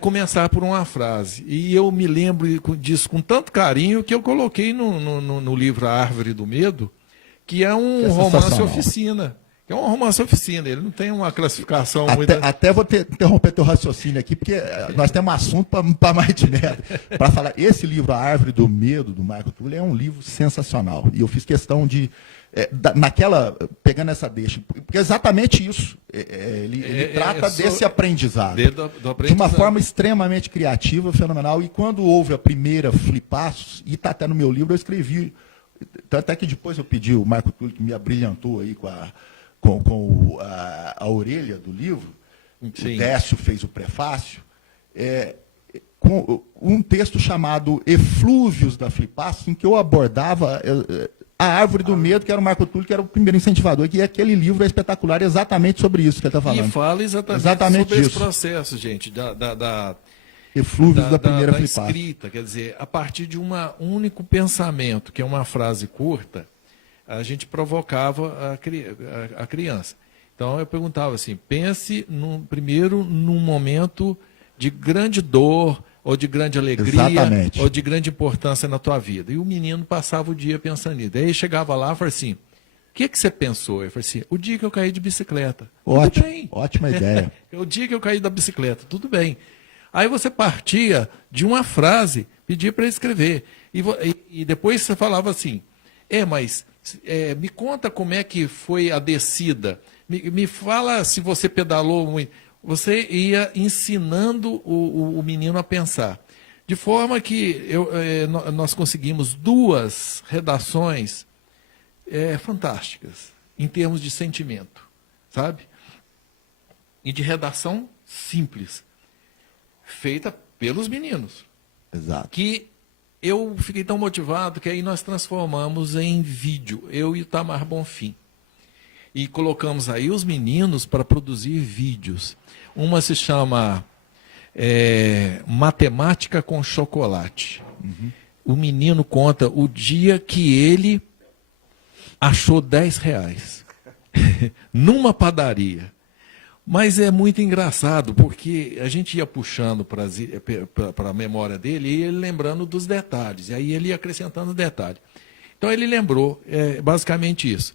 Começar por uma frase. E eu me lembro disso com tanto carinho que eu coloquei no livro A Árvore do Medo, que é um romance oficina. Que é um romance oficina, ele não tem uma classificação muito... Até vou interromper teu raciocínio aqui, porque nós temos assunto para mais de merda. Para falar, esse livro, A Árvore do Medo, do Marco Túlio, é um livro sensacional. E eu fiz questão de... pegando essa deixa, porque é exatamente isso. Ele trata desse aprendizado. Do aprendizado. De uma forma extremamente criativa, fenomenal. E quando houve a primeira Flipassos, e está até no meu livro, eu escrevi. Tanto é que depois eu pedi o Marco Túlio, que me abrilhantou aí com a orelha do livro. Sim. O Décio fez o prefácio. Com um texto chamado Eflúvios da Flipassos, em que eu abordava A Árvore do Medo, que era o Marco Túlio, que era o primeiro incentivador, e aquele livro é espetacular exatamente sobre isso que ele está falando. E fala exatamente sobre esse processo, gente, Eflúvios da primeira da escrita. Quer dizer, a partir de um único pensamento, que é uma frase curta, a gente provocava a criança. Então eu perguntava assim, pense primeiro num momento de grande dor, ou de grande alegria, exatamente, ou de grande importância na tua vida. E o menino passava o dia pensando nisso. Daí chegava lá e falava assim, o que você pensou? Eu falei assim, o dia que eu caí de bicicleta. Ótimo, tudo bem. Ótima ideia. O dia que eu caí da bicicleta, tudo bem. Aí você partia de uma frase, pedia para escrever. E depois você falava assim, mas me conta como é que foi a descida. Me fala se você pedalou muito. Você ia ensinando o menino a pensar. De forma que nós conseguimos 2 redações fantásticas, em termos de sentimento, sabe? E de redação simples, feita pelos meninos. Exato. Que eu fiquei tão motivado que aí nós transformamos em vídeo, eu e o Tamar Bonfim. E colocamos aí os meninos para produzir vídeos. Uma se chama Matemática com Chocolate. Uhum. O menino conta o dia que ele achou R$10 numa padaria. Mas é muito engraçado, porque a gente ia puxando para a memória dele e ele lembrando dos detalhes. E aí ele ia acrescentando detalhes. Então ele lembrou basicamente isso.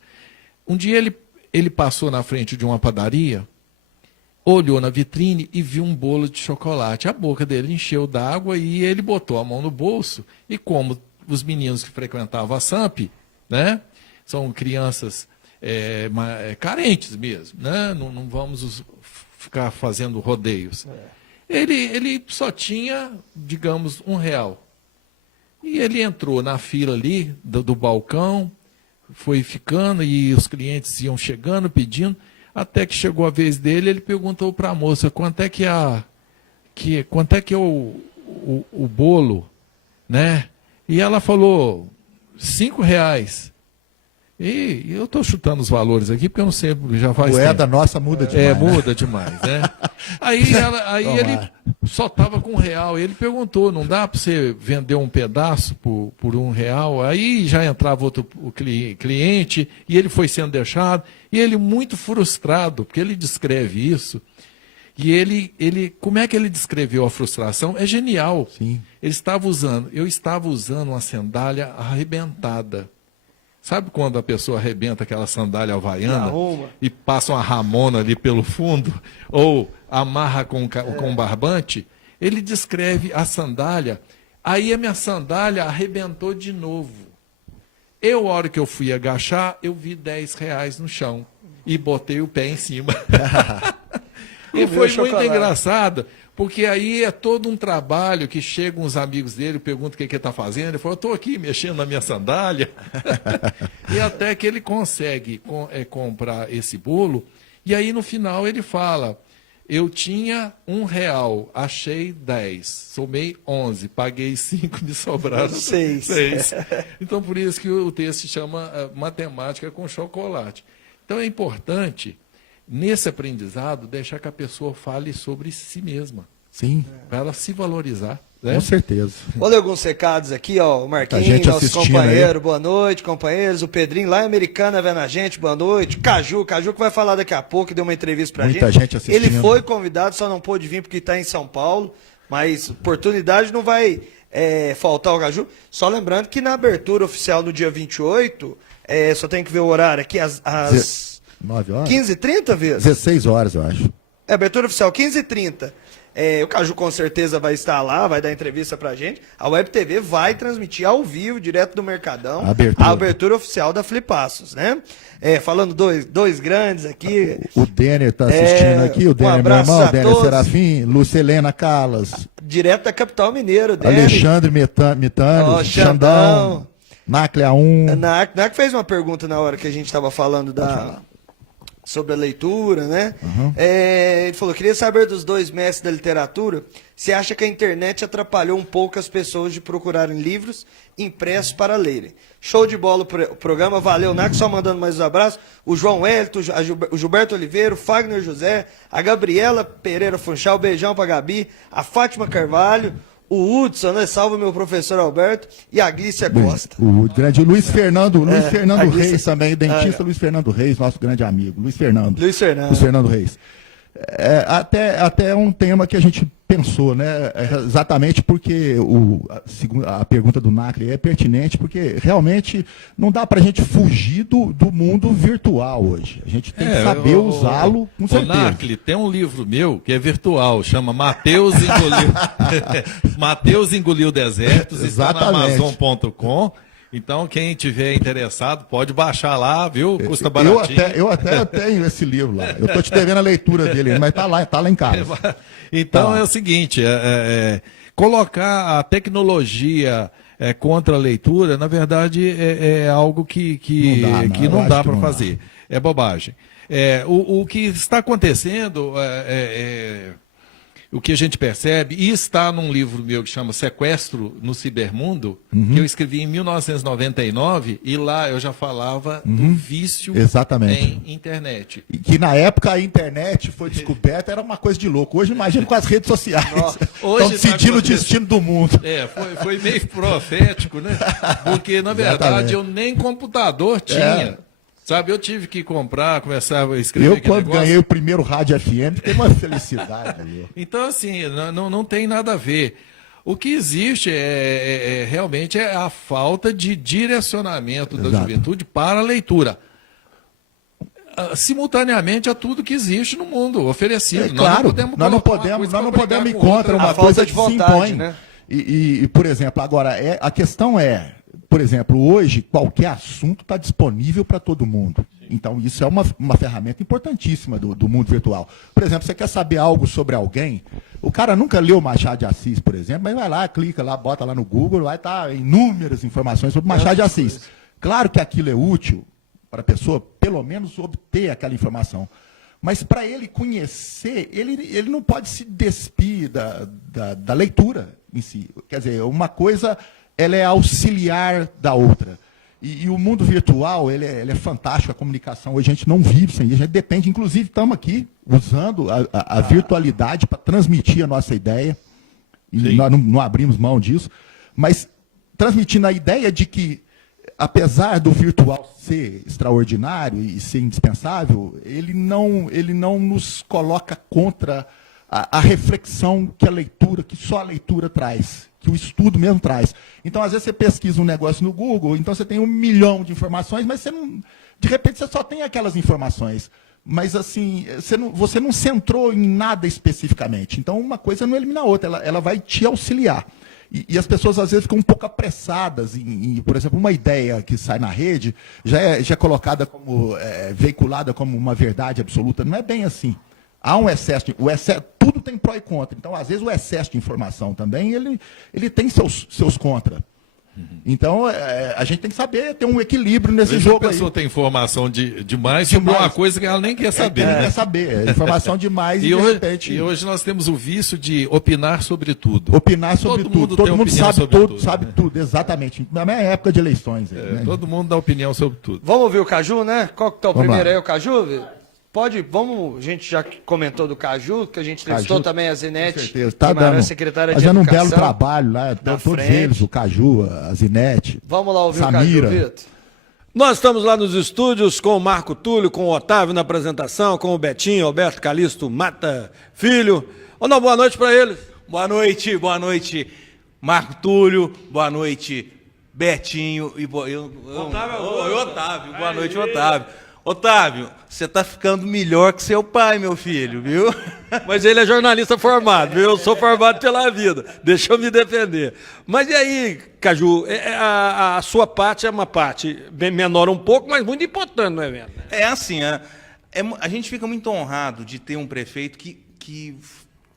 Um dia ele passou na frente de uma padaria, olhou na vitrine e viu um bolo de chocolate. A boca dele encheu d'água e ele botou a mão no bolso. E como os meninos que frequentavam a SAMP, né, são crianças carentes mesmo, né, não vamos ficar fazendo rodeios. Ele só tinha, digamos, R$1. E ele entrou na fila ali do balcão, foi ficando e os clientes iam chegando, pedindo. Até que chegou a vez dele, ele perguntou para a moça quanto é que é o bolo, né? E ela falou R$5. E eu estou chutando os valores aqui, porque eu não sei, já faz Moeda tempo. nossa muda demais. É, né? muda demais, né? Aí ele só estava com R$1. Ele perguntou, não dá para você vender um pedaço por R$1? Aí já entrava outro cliente, e ele foi sendo deixado, e ele muito frustrado, porque ele descreve isso, e ele como é que ele descreveu a frustração? É genial. Sim. Eu estava usando uma sandália arrebentada. Sabe quando a pessoa arrebenta aquela sandália havaiana e passa uma ramona ali pelo fundo, ou amarra com barbante? Ele descreve a sandália, aí a minha sandália arrebentou de novo. A hora que eu fui agachar, eu vi R$10 no chão e botei o pé em cima. E foi muito engraçado, porque aí é todo um trabalho que chegam uns amigos dele, perguntam o que ele está fazendo, ele falou, eu estou aqui mexendo na minha sandália. E até que ele consegue comprar esse bolo, e aí no final ele fala, eu tinha R$1, achei 10, somei 11, paguei 5, me sobraram 6. Então por isso que o texto se chama Matemática com Chocolate. Então é importante, nesse aprendizado, deixar que a pessoa fale sobre si mesma. Sim. Para ela se valorizar. Né? Com certeza. Vou ler alguns recados aqui, ó. O Marquinhos, nosso companheiro, aí. Boa noite, companheiros. O Pedrinho lá em Americana vendo a gente, boa noite. Caju que vai falar daqui a pouco, deu uma entrevista pra Muita gente assistindo. Ele foi convidado, só não pôde vir porque está em São Paulo, mas oportunidade não vai faltar o Caju. Só lembrando que na abertura oficial no dia 28, só tem que ver o horário aqui, às 9 horas? 15h30, Vitor? 16 horas, eu acho. Abertura oficial, 15h30. O Caju com certeza vai estar lá, vai dar entrevista pra gente. A Web TV vai transmitir ao vivo, direto do Mercadão, a abertura oficial da Flipassos, né? Falando dois grandes aqui. O Denner tá assistindo aqui, o Denner, meu irmão, o Denner Serafim, Lucelena Calas. Direto da capital mineira, o Denner. Alexandre Mitano, Xandão, Nacle A1. Nacle fez uma pergunta na hora que a gente estava falando sobre a leitura, né? Uhum. Ele falou, queria saber dos dois mestres da literatura, se acha que a internet atrapalhou um pouco as pessoas de procurarem livros impressos para lerem. Show de bola o programa, valeu, Nac, só mandando mais um abraço. O João Hélito, o Gilberto Oliveira, o Fagner José, a Gabriela Pereira Funchal, beijão pra Gabi, a Fátima Carvalho, o Hudson, né? Salve meu professor Alberto, e a Glícia Costa. O grande Luiz Fernando Reis também, dentista Luiz Fernando Reis, nosso grande amigo. Luiz Fernando Reis. Até um tema que a gente pensou, né? Exatamente porque a pergunta do Nacle é pertinente, porque realmente não dá para a gente fugir do mundo virtual hoje. A gente tem que saber usá-lo com certeza. Nacle, tem um livro meu que é virtual, chama Mateus Engoliu Desertos, está na Amazon.com. Então, quem tiver interessado, pode baixar lá, viu? Custa baratinho. Eu até tenho esse livro lá. Eu estou te devendo a leitura dele, mas tá lá em casa. Então, é o seguinte, colocar a tecnologia contra a leitura, na verdade, é algo que não dá para fazer. É bobagem. O que está acontecendo o que a gente percebe, e está num livro meu que chama Sequestro no Cibermundo, que eu escrevi em 1999, e lá eu já falava do vício em internet. E que na época a internet foi descoberta, era uma coisa de louco. Hoje imagina com as redes sociais. Estão decidindo o destino do mundo. Foi meio profético, né? Porque, na verdade, eu nem computador tinha. Sabe, eu tive que começar a escrever aquele negócio. Ganhei o primeiro rádio FM, fiquei uma felicidade. Então, assim, não tem nada a ver. O que existe realmente é a falta de direcionamento da juventude para a leitura. Simultaneamente a tudo que existe no mundo oferecido. Claro, nós não podemos ir contra uma coisa que se impõe. Né? E, por exemplo, agora, a questão por exemplo, hoje, qualquer assunto está disponível para todo mundo. Então, isso é uma ferramenta importantíssima do mundo virtual. Por exemplo, você quer saber algo sobre alguém, o cara nunca leu Machado de Assis, por exemplo, mas vai lá, clica lá, bota lá no Google, vai estar inúmeras informações sobre Machado de Assis. Claro que aquilo é útil para a pessoa, pelo menos, obter aquela informação. Mas para ele conhecer, ele não pode se despir da leitura em si. Quer dizer, uma coisa ela é auxiliar da outra. E o mundo virtual, ele é fantástico, a comunicação hoje a gente não vive sem isso, a gente depende, inclusive estamos aqui usando a virtualidade para transmitir a nossa ideia, e nós não abrimos mão disso, mas transmitindo a ideia de que, apesar do virtual ser extraordinário e ser indispensável, ele não nos coloca contra a reflexão que só a leitura traz, que o estudo mesmo traz. Então, às vezes, você pesquisa um negócio no Google, então você tem 1 milhão de informações, mas de repente você só tem aquelas informações. Mas, assim, você não centrou em nada especificamente. Então, uma coisa não elimina a outra, ela vai te auxiliar. E as pessoas, às vezes, ficam um pouco apressadas por exemplo, uma ideia que sai na rede já é colocada como, veiculada como uma verdade absoluta. Não é bem assim. Há um excesso, tudo tem pró e contra. Então, às vezes, o excesso de informação também, ele tem seus contra. Então, a gente tem que saber ter um equilíbrio nesse jogo aí. A pessoa tem informação demais sobre uma coisa que ela nem quer saber. Não quer saber, informação demais e de repente... E hoje nós temos o vício de opinar sobre tudo. Opinar sobre tudo. Todo mundo sabe tudo, exatamente. Na minha época de eleições. Né? Todo mundo dá opinião sobre tudo. Vamos ouvir o Caju, né? Qual que tá o Vamos primeiro lá. aí, o Caju? A gente já comentou do Caju, que a gente entrevistou também a Zinete, Com certeza. Tá Guimarães, secretária de fazendo Educação. um belo trabalho lá, todos frente. eles, o Caju, a Zinete, Vamos lá ouvir Samira. o Caju, Vitor. Nós estamos lá nos estúdios com o Marco Túlio, com o Otávio na apresentação, com o Betinho, Alberto Calixto Mata Filho. Uma boa noite para eles. Boa noite, Marco Túlio, boa noite, Betinho e Otávio, boa noite, Otávio. Otávio, você tá ficando melhor que seu pai, meu filho, viu? Mas ele é jornalista formado, viu? Eu sou formado pela vida, deixa eu me defender. Mas e aí, Caju, a sua parte é uma parte bem menor um pouco, mas muito importante no evento. Né? É assim, a gente fica muito honrado de ter um prefeito que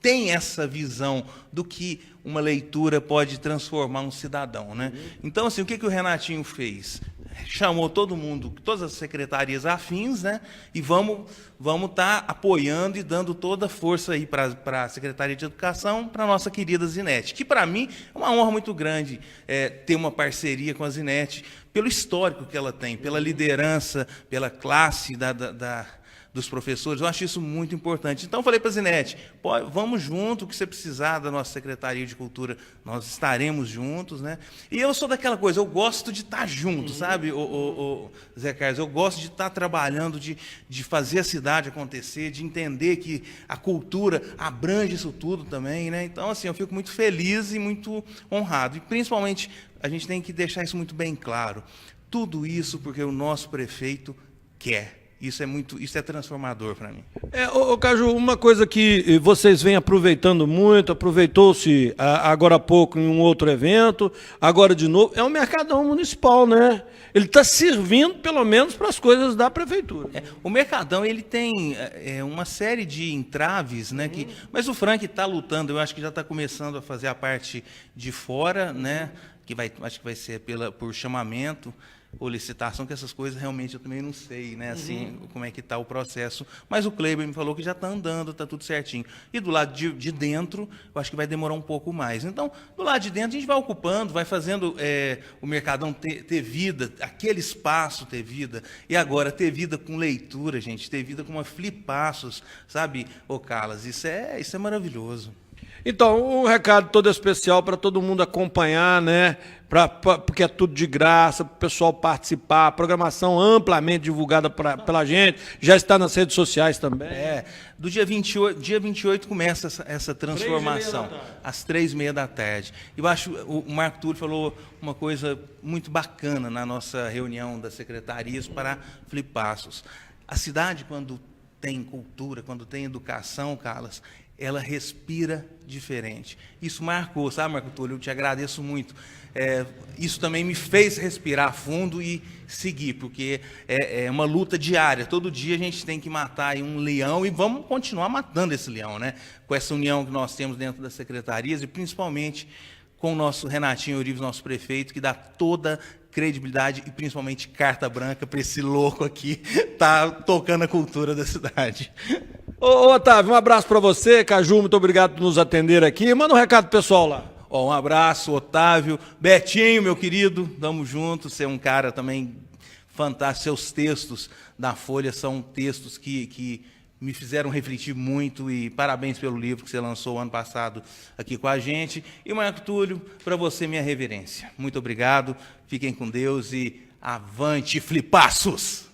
tem essa visão do que uma leitura pode transformar um cidadão, né? Então, assim, o que o Renatinho fez? Chamou todo mundo, todas as secretarias afins, né? E vamos estar apoiando e dando toda a força aí para a Secretaria de Educação, para a nossa querida Zinete, que para mim é uma honra muito grande ter uma parceria com a Zinete, pelo histórico que ela tem, pela liderança, pela classe dos professores. Eu acho isso muito importante. Então, eu falei para a Zinete, vamos junto, o que você precisar da nossa Secretaria de Cultura, nós estaremos juntos, né? E eu sou daquela coisa, eu gosto de estar junto, sabe, o Zé Carlos? Eu gosto de estar trabalhando, de fazer a cidade acontecer, de entender que a cultura abrange isso tudo também, né? Então, assim, eu fico muito feliz e muito honrado. E, principalmente, a gente tem que deixar isso muito bem claro. Tudo isso porque o nosso prefeito quer. Isso é transformador para mim. Caju, uma coisa que vocês vêm aproveitando muito, aproveitou-se agora há pouco em um outro evento, agora de novo, é o Mercadão Municipal, né? Ele está servindo, pelo menos, para as coisas da prefeitura. O Mercadão, ele tem uma série de entraves, né? Mas o Frank está lutando, eu acho que já está começando a fazer a parte de fora, né? Acho que vai ser por chamamento ou licitação, que essas coisas realmente eu também não sei, né, assim, como é que está o processo. Mas o Kleber me falou que já está andando, está tudo certinho. E do lado de dentro, eu acho que vai demorar um pouco mais. Então, do lado de dentro, a gente vai ocupando, vai fazendo o Mercadão ter vida, aquele espaço ter vida. E agora, ter vida com leitura, gente, ter vida com uma Flipaços, sabe, ô Carlos? Isso é maravilhoso. Então, um recado todo especial para todo mundo acompanhar, né? Porque é tudo de graça, para o pessoal participar, a programação amplamente divulgada pela gente, já está nas redes sociais também. Do dia 28 começa essa transformação, às 3h30. Eu acho, o Marco Túlio falou uma coisa muito bacana na nossa reunião das secretarias para Flipaços. A cidade, quando tem cultura, quando tem educação, Carlos, ela respira diferente. Isso marcou, sabe, Marco Túlio? Eu te agradeço muito. Isso também me fez respirar fundo e seguir, porque é uma luta diária. Todo dia a gente tem que matar aí um leão e vamos continuar matando esse leão, né? Com essa união que nós temos dentro das secretarias e principalmente com o nosso Renatinho Eurives, nosso prefeito, que dá toda credibilidade e principalmente carta branca para esse louco aqui tá tocando a cultura da cidade. Ô, Otávio, um abraço para você. Caju, muito obrigado por nos atender aqui. Manda um recado pro pessoal lá. Ó, um abraço, Otávio. Betinho, meu querido, tamo junto. Você é um cara também fantástico. Seus textos da Folha são textos que me fizeram refletir muito, e parabéns pelo livro que você lançou ano passado aqui com a gente. E, Marco Túlio, para você, minha reverência. Muito obrigado, fiquem com Deus e avante, flipaços!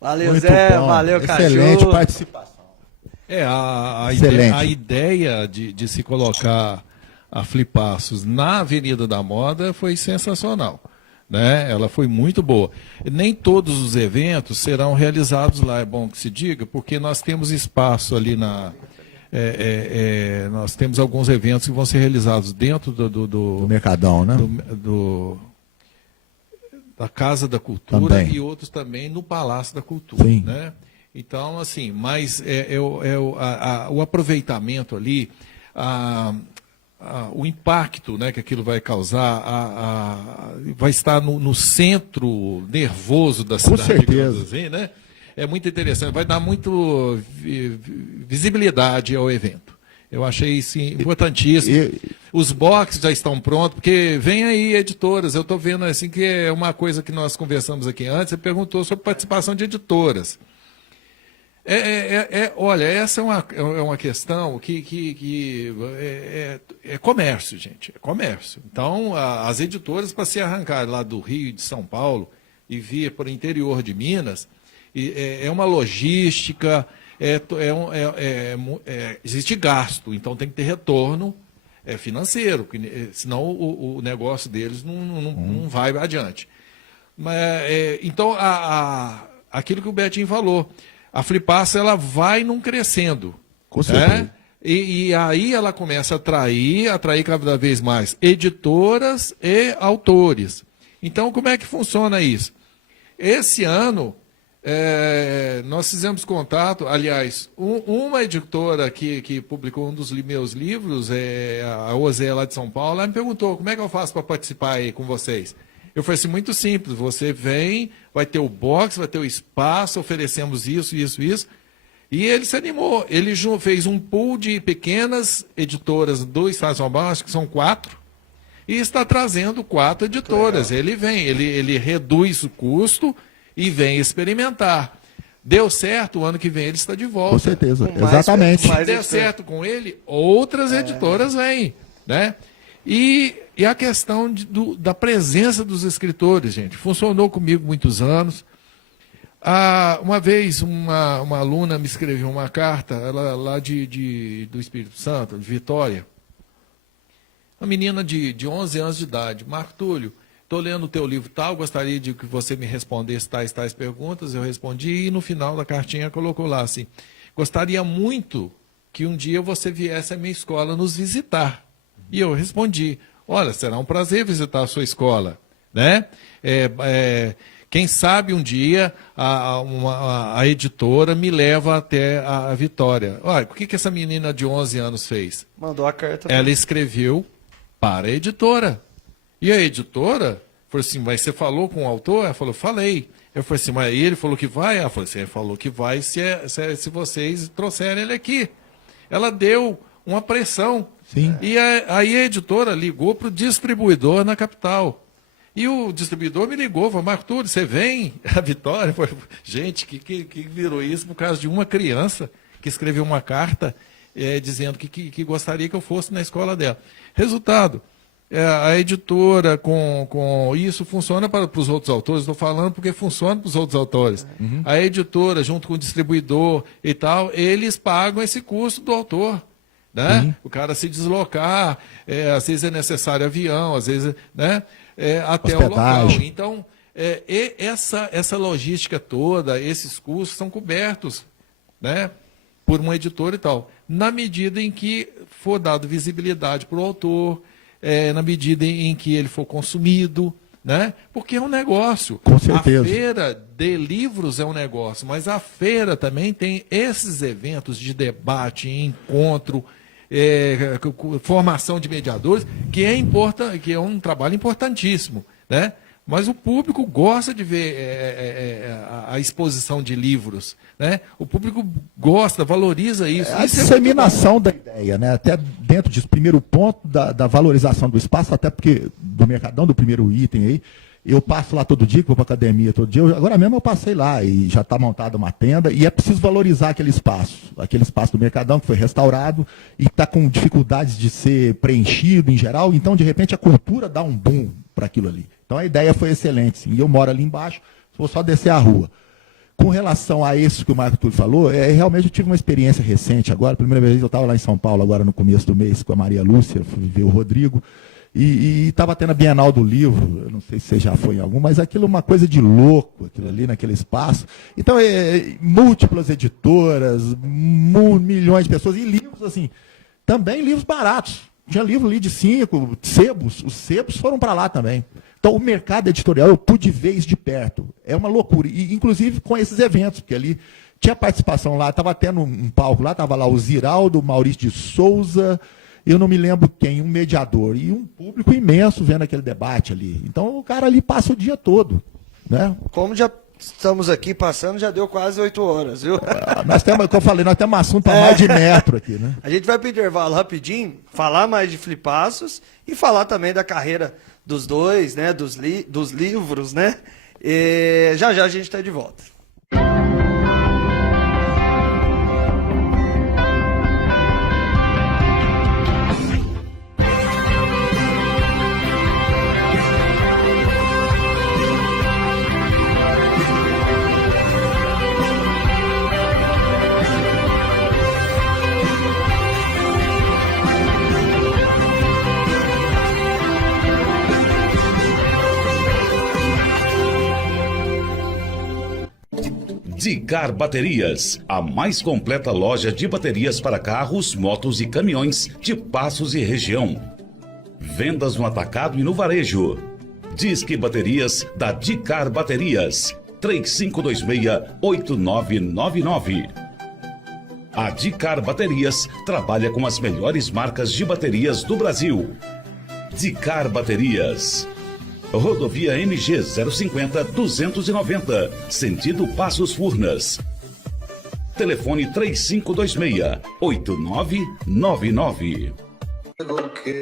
Valeu, Muito Zé, bom. valeu, Caju. Excelente participação. A ideia de se colocar a Flipaços na Avenida da Moda foi sensacional, né? Ela foi muito boa. Nem todos os eventos serão realizados lá, é bom que se diga, porque nós temos espaço ali nós temos alguns eventos que vão ser realizados dentro do Mercadão, né? da Casa da Cultura Também. e outros também no Palácio da Cultura, Sim. né? Então, assim, mas o aproveitamento ali, o impacto, né, que aquilo vai causar, vai estar no centro nervoso da cidade, certeza. digamos assim, né? É muito interessante, vai dar muito visibilidade ao evento. Eu achei isso importantíssimo. Os boxes já estão prontos, porque vem aí editoras. Eu estou vendo assim que é uma coisa que nós conversamos aqui antes, você perguntou sobre participação de editoras. Olha, essa é uma questão que é comércio, gente. É comércio. Então, as editoras, para se arrancar lá do Rio e de São Paulo e vir para o interior de Minas, é uma logística, existe gasto, então tem que ter retorno financeiro, senão o negócio deles não vai adiante. Então, aquilo que o Betinho falou, a Flipaça, ela vai num crescendo. Com certeza. E aí ela começa a atrair cada vez mais editoras e autores. Então, como é que funciona isso? Esse ano, nós fizemos contato, aliás, uma editora que publicou um dos meus livros, a OZE lá de São Paulo, ela me perguntou, como é que eu faço para participar aí com vocês? Eu falei assim, muito simples, você vem, vai ter o box, vai ter o espaço, oferecemos isso. E ele se animou, ele fez um pool de pequenas editoras do Estado de São Paulo, acho que são 4, e está trazendo 4 editoras. Ele vem, ele reduz o custo e vem experimentar. Deu certo, o ano que vem ele está de volta. Com certeza, exatamente. Se der certo com ele, outras editoras vêm, né? E a questão da presença dos escritores, gente, funcionou comigo muitos anos. Uma vez uma aluna me escreveu uma carta, ela lá do Espírito Santo, de Vitória, uma menina de 11 anos de idade. Marco Túlio, estou lendo o teu livro tal, gostaria de que você me respondesse tais perguntas. Eu respondi e no final da cartinha colocou lá assim, gostaria muito que um dia você viesse à minha escola nos visitar. E eu respondi, olha, será um prazer visitar a sua escola, né? Quem sabe um dia a editora me leva até a Vitória. Olha, o que essa menina de 11 anos fez? Mandou a carta. Ela escreveu para a editora. E a editora falou assim, mas você falou com o autor? Ela falou, falei. Eu falei assim, mas ele falou que vai? Ela falou assim, ele falou que vai se vocês trouxerem ele aqui. Ela deu uma pressão. Sim. E aí a editora ligou para o distribuidor na capital. E o distribuidor me ligou, falou, Marco Túlio, você vem a Vitória? Falei, gente, que virou isso por causa de uma criança que escreveu uma carta dizendo que gostaria que eu fosse na escola dela. Resultado, a editora com isso funciona para os outros autores, estou falando porque funciona para os outros autores. Uhum. A editora, junto com o distribuidor e tal, eles pagam esse custo do autor. Né? Uhum. O cara se deslocar, às vezes é necessário avião, às vezes, né? Até o local. Então, essa logística toda, esses custos são cobertos, né, por uma editora e tal. Na medida em que for dado visibilidade para o autor, na medida em que ele for consumido, né? Porque é um negócio. Com certeza. A feira de livros é um negócio, mas a feira também tem esses eventos de debate, encontro, formação de mediadores, que é um trabalho importantíssimo, né? mas o público gosta de ver a exposição de livros, né? O público gosta, valoriza isso. A Isso é disseminação da ideia, né? Até dentro disso, primeiro ponto da valorização do espaço, até porque do Mercadão, do primeiro item aí, eu passo lá todo dia, que vou para academia todo dia. Agora mesmo eu passei lá e já está montada uma tenda e é preciso valorizar aquele espaço do Mercadão que foi restaurado e está com dificuldades de ser preenchido em geral. Então, de repente, a cultura dá um boom para aquilo ali. Então, a ideia foi excelente. Sim. E eu moro ali embaixo, vou só descer a rua. Com relação a isso que o Marco Túlio falou, realmente eu tive uma experiência recente agora. Primeira vez eu estava lá em São Paulo, agora no começo do mês, com a Maria Lúcia, fui ver o Rodrigo. E estava tendo a Bienal do Livro, eu não sei se você já foi em algum, mas aquilo é uma coisa de louco, aquilo ali naquele espaço. Então, múltiplas editoras, milhões de pessoas, e livros, assim, também livros baratos. Tinha livro ali de 5, sebos, os sebos foram para lá também. Então, o mercado editorial, eu pude ver isso de perto. É uma loucura, e inclusive com esses eventos, porque ali tinha participação lá, estava tendo um palco lá, estava lá o Ziraldo, Maurício de Souza, eu não me lembro quem, um mediador, e um público imenso vendo aquele debate ali. Então, o cara ali passa o dia todo, né? Como já estamos aqui passando, já deu quase 8 horas, viu? Nós temos, como eu falei, nós temos um assunto para mais de metro aqui, né? A gente vai para o intervalo rapidinho, falar mais de flipaços e falar também da carreira dos dois, né? Dos livros, né? E já a gente está de volta. Dicar Baterias, a mais completa loja de baterias para carros, motos e caminhões de Passos e região. Vendas no atacado e no varejo. Disque Baterias da Dicar Baterias, 3526-8999. A Dicar Baterias trabalha com as melhores marcas de baterias do Brasil. Dicar Baterias. Rodovia MG 050-290, sentido Passos Furnas. Telefone 3526-8999.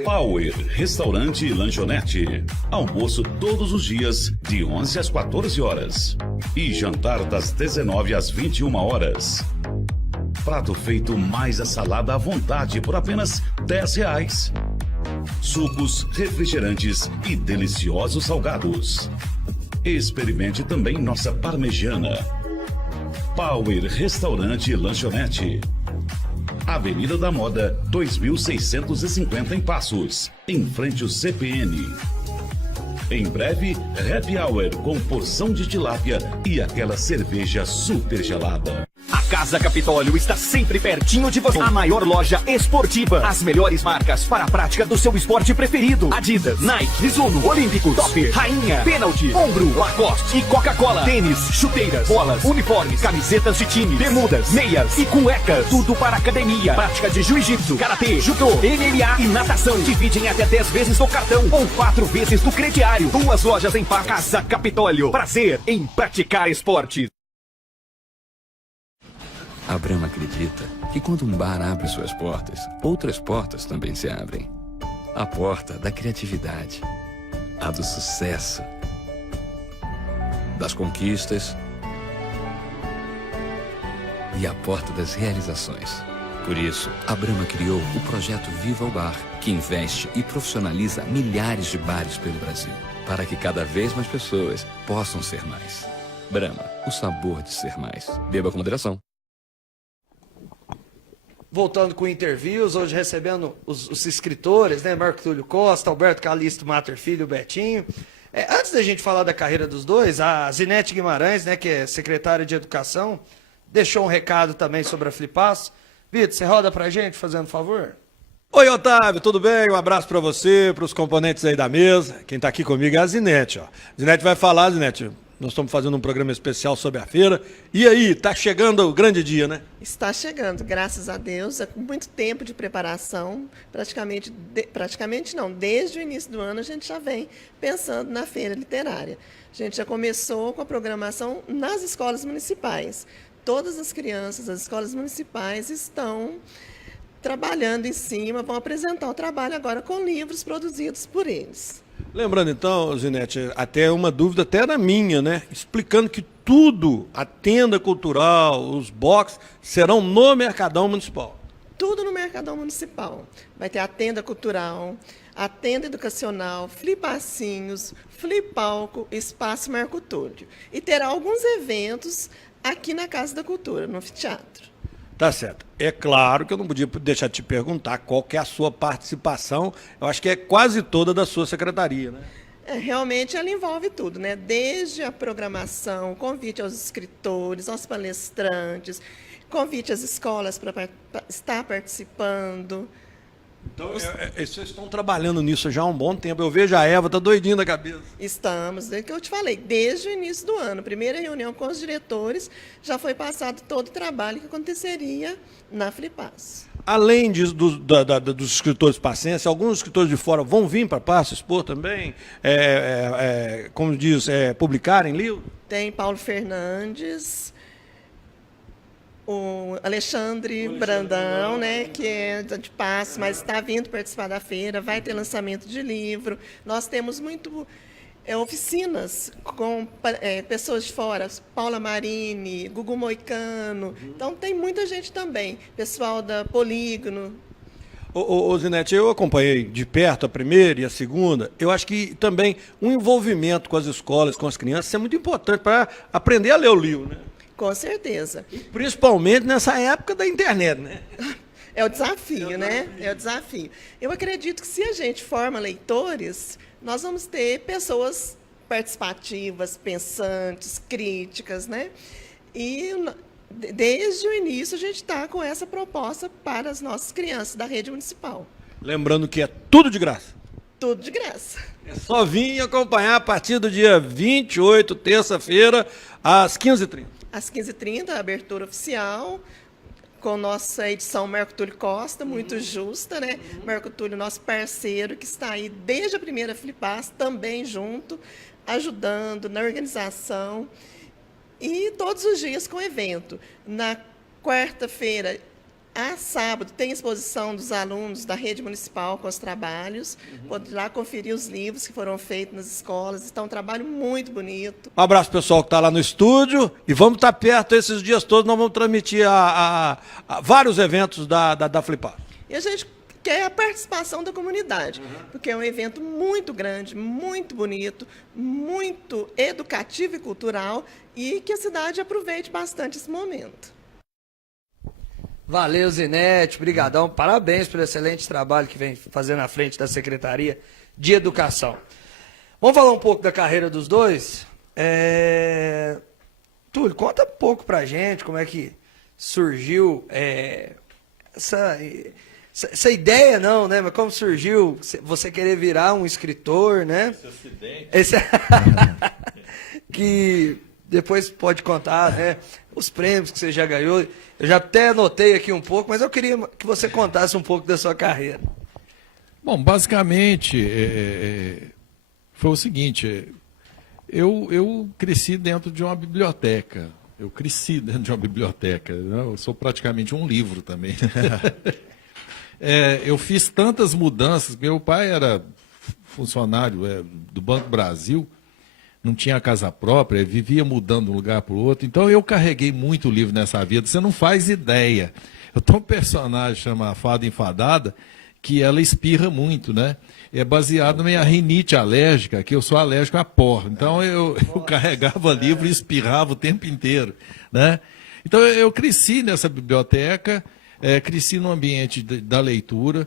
Power Restaurante e Lanchonete. Almoço todos os dias, de 11 às 14 horas. E jantar das 19 às 21 horas. Prato feito mais a salada à vontade por apenas R$10. Sucos, refrigerantes e deliciosos salgados. Experimente também nossa parmegiana. Power Restaurante e Lanchonete. Avenida da Moda, 2650 em Passos, em frente ao CPN. Em breve, happy hour com porção de tilápia e aquela cerveja super gelada. A Casa Capitólio está sempre pertinho de você. A maior loja esportiva. As melhores marcas para a prática do seu esporte preferido. Adidas, Nike, Mizuno, Olímpicos, Topper, Rainha, Penalty, Ombro, Lacoste e Coca-Cola. Tênis, chuteiras, bolas, uniformes, camisetas de time, bermudas, meias e cuecas. Tudo para academia. Prática de jiu-jitsu, karatê, judô, MMA e natação. Divide em até 10 vezes no cartão ou 4 vezes no crediário. 2 lojas em Casa Capitólio. Prazer em praticar esporte. A Brahma acredita que quando um bar abre suas portas, outras portas também se abrem. A porta da criatividade, a do sucesso, das conquistas e a porta das realizações. Por isso, a Brahma criou o projeto Viva o Bar, que investe e profissionaliza milhares de bares pelo Brasil, para que cada vez mais pessoas possam ser mais. Brahma, o sabor de ser mais. Beba com moderação. Voltando com interviews, hoje recebendo os escritores, né? Marco Túlio Costa, Alberto Calixto Mater Filho, Betinho. Antes da gente falar da carreira dos dois, a Zinete Guimarães, né, que é secretária de Educação, deixou um recado também sobre a Flipaço. Vitor, você roda pra gente, fazendo favor? Oi, Otávio, tudo bem? Um abraço para você, para os componentes aí da mesa. Quem está aqui comigo é a Zinete, ó. Zinete vai falar, Zinete, Nós estamos fazendo um programa especial sobre a feira. E aí, está chegando o grande dia, né? Está chegando, graças a Deus, com muito tempo de preparação, praticamente não, desde o início do ano a gente já vem pensando na feira literária. A gente já começou com a programação nas escolas municipais. Todas as crianças das escolas municipais estão trabalhando em cima, vão apresentar o trabalho agora com livros produzidos por eles. Lembrando então, Zinete, até uma dúvida até era minha, né? Explicando que tudo, a tenda cultural, os boxes, serão no Mercadão Municipal. Tudo no Mercadão Municipal. Vai ter a tenda cultural, a tenda educacional, flipacinhos, flipalco, espaço Marco Túlio. E terá alguns eventos aqui na Casa da Cultura, no anfiteatro. Tá certo. É claro que eu não podia deixar de te perguntar qual que é a sua participação. Eu acho que é quase toda da sua secretaria, né? Realmente ela envolve tudo, né? Desde a programação, convite aos escritores, aos palestrantes, convite às escolas para estar participando. Então, vocês estão trabalhando nisso já há um bom tempo. Eu vejo a Eva, tá doidinha da cabeça. Estamos, é que eu te falei, desde o início do ano, primeira reunião com os diretores, já foi passado todo o trabalho que aconteceria na Flipass. Além disso, dos escritores passenses, alguns escritores de fora vão vir para Passo expor também, como diz, publicarem livro? Tem Paulo Fernandes, o Alexandre Brandão, né, que é de Passo, mas está vindo participar da feira, vai ter lançamento de livro. Nós temos oficinas com pessoas de fora, Paula Marini, Gugu Moicano, então tem muita gente também, pessoal da Polígono. Ô Zinete, eu acompanhei de perto a primeira e a segunda. Eu acho que também o envolvimento com as escolas, com as crianças, é muito importante para aprender a ler o livro, né? Com certeza. Principalmente nessa época da internet, né? É o desafio, né? É o desafio. Eu acredito que se a gente forma leitores, nós vamos ter pessoas participativas, pensantes, críticas, né? E desde o início a gente está com essa proposta para as nossas crianças da rede municipal. Lembrando que é tudo de graça. Tudo de graça. É só vir acompanhar a partir do dia 28, terça-feira, às 15h30. Às 15h30, a abertura oficial, com nossa edição Marco Túlio Costa, muito justa, né? Marco Túlio, nosso parceiro, que está aí desde a primeira Flipass, também junto, ajudando na organização. E todos os dias com evento. Na quarta-feira a sábado tem exposição dos alunos da rede municipal com os trabalhos. Pode ir lá conferir os livros que foram feitos nas escolas. Está um trabalho muito bonito. Um abraço pessoal que está lá no estúdio. E vamos estar perto esses dias todos. Nós vamos transmitir vários eventos da Flipass. E a gente quer a participação da comunidade, porque é um evento muito grande, muito bonito, muito educativo e cultural, e que a cidade aproveite bastante esse momento. Valeu, Zinete, brigadão, parabéns pelo excelente trabalho que vem fazendo à frente da Secretaria de Educação. Vamos falar um pouco da carreira dos dois? Túlio, conta um pouco pra gente como é que surgiu essa ideia, não, né? Mas como surgiu você querer virar um escritor, né? Esse que depois pode contar, né? Os prêmios que você já ganhou. Eu já até anotei aqui um pouco, mas eu queria que você contasse um pouco da sua carreira. Bom, basicamente, foi o seguinte, eu cresci dentro de uma biblioteca. Eu cresci dentro de uma biblioteca, né? Eu sou praticamente um livro também. Eu fiz tantas mudanças. Meu pai era funcionário do Banco Brasil, não tinha casa própria, vivia mudando de um lugar para o outro. Então eu carreguei muito livro nessa vida, você não faz ideia. Eu tenho um personagem chamado Fada Enfadada, que ela espirra muito, né? É baseado na minha rinite alérgica, que eu sou alérgico a pó. Então eu carregava livro e espirrava o tempo inteiro, né? Então eu cresci nessa biblioteca, cresci no ambiente da leitura.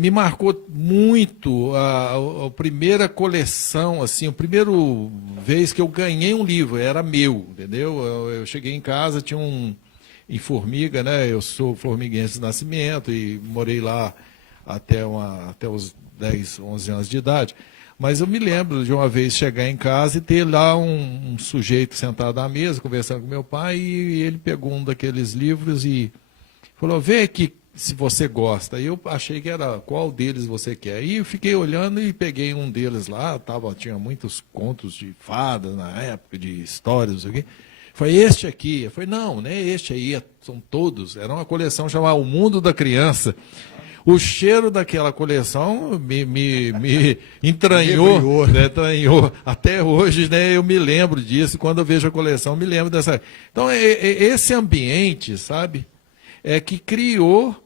Me marcou muito a primeira coleção, assim, a primeira vez que eu ganhei um livro, era meu, entendeu? Eu cheguei em casa, tinha em Formiga, né? Eu sou formiguense de nascimento e morei lá até os 10, 11 anos de idade. Mas eu me lembro de uma vez chegar em casa e ter lá um sujeito sentado à mesa, conversando com meu pai, e ele pegou um daqueles livros e falou, vê aqui se você gosta. E eu achei que era qual deles você quer. E eu fiquei olhando e peguei um deles lá, tinha muitos contos de fadas na época, de histórias, não sei o quê. Foi este aqui. Eu falei, não é este aí, são todos. Era uma coleção chamada O Mundo da Criança. O cheiro daquela coleção me entranhou, né, entranhou. Até hoje, né, eu me lembro disso. Quando eu vejo a coleção, me lembro dessa. Então, esse ambiente, sabe, que criou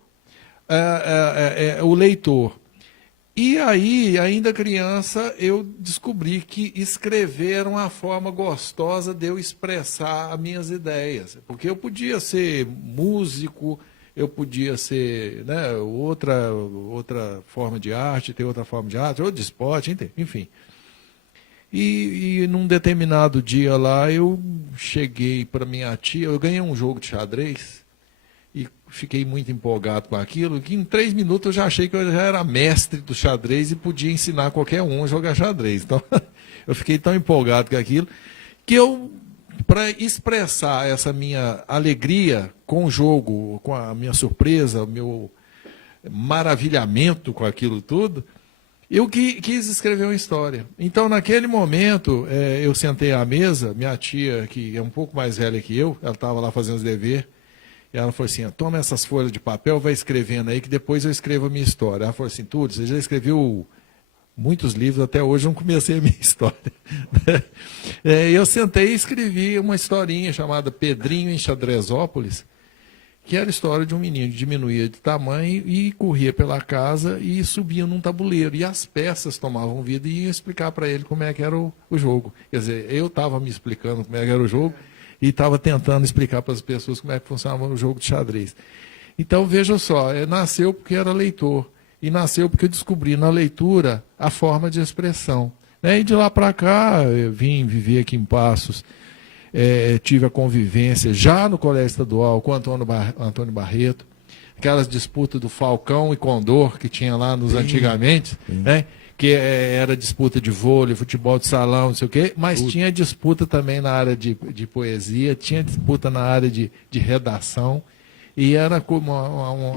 o leitor. E aí, ainda criança, eu descobri que escrever era uma forma gostosa de eu expressar as minhas ideias. Porque eu podia ser músico, eu podia ser, né, outra forma de arte, ter outra forma de arte, ou de esporte, enfim. E num determinado dia lá, eu cheguei para minha tia, eu ganhei um jogo de xadrez, e fiquei muito empolgado com aquilo, que em 3 minutos eu já achei que eu já era mestre do xadrez e podia ensinar qualquer um a jogar xadrez. Então, eu fiquei tão empolgado com aquilo, que eu, para expressar essa minha alegria com o jogo, com a minha surpresa, o meu maravilhamento com aquilo tudo, eu quis escrever uma história. Então, naquele momento, eu sentei à mesa, minha tia, que é um pouco mais velha que eu, ela estava lá fazendo os deveres, e ela falou assim, toma essas folhas de papel, vai escrevendo aí, que depois eu escrevo a minha história. Ela falou assim, Túlio, você já escreveu muitos livros, até hoje eu não comecei a minha história. Eu sentei e escrevi uma historinha chamada Pedrinho em Xadrezópolis, que era a história de um menino que diminuía de tamanho e corria pela casa e subia num tabuleiro. E as peças tomavam vida e iam explicar para ele como é que era o jogo. Quer dizer, eu estava me explicando como é que era o jogo, e estava tentando explicar para as pessoas como é que funcionava o jogo de xadrez. Então, veja só, nasceu porque era leitor, e nasceu porque eu descobri na leitura a forma de expressão. E de lá para cá, eu vim viver aqui em Passos, tive a convivência já no Colégio Estadual com o Antônio Barreto, aquelas disputas do Falcão e Condor que tinha lá nos antigamente, né? Que era disputa de vôlei, futebol de salão, não sei o quê, mas tinha disputa também na área de poesia, tinha disputa na área de redação, e era como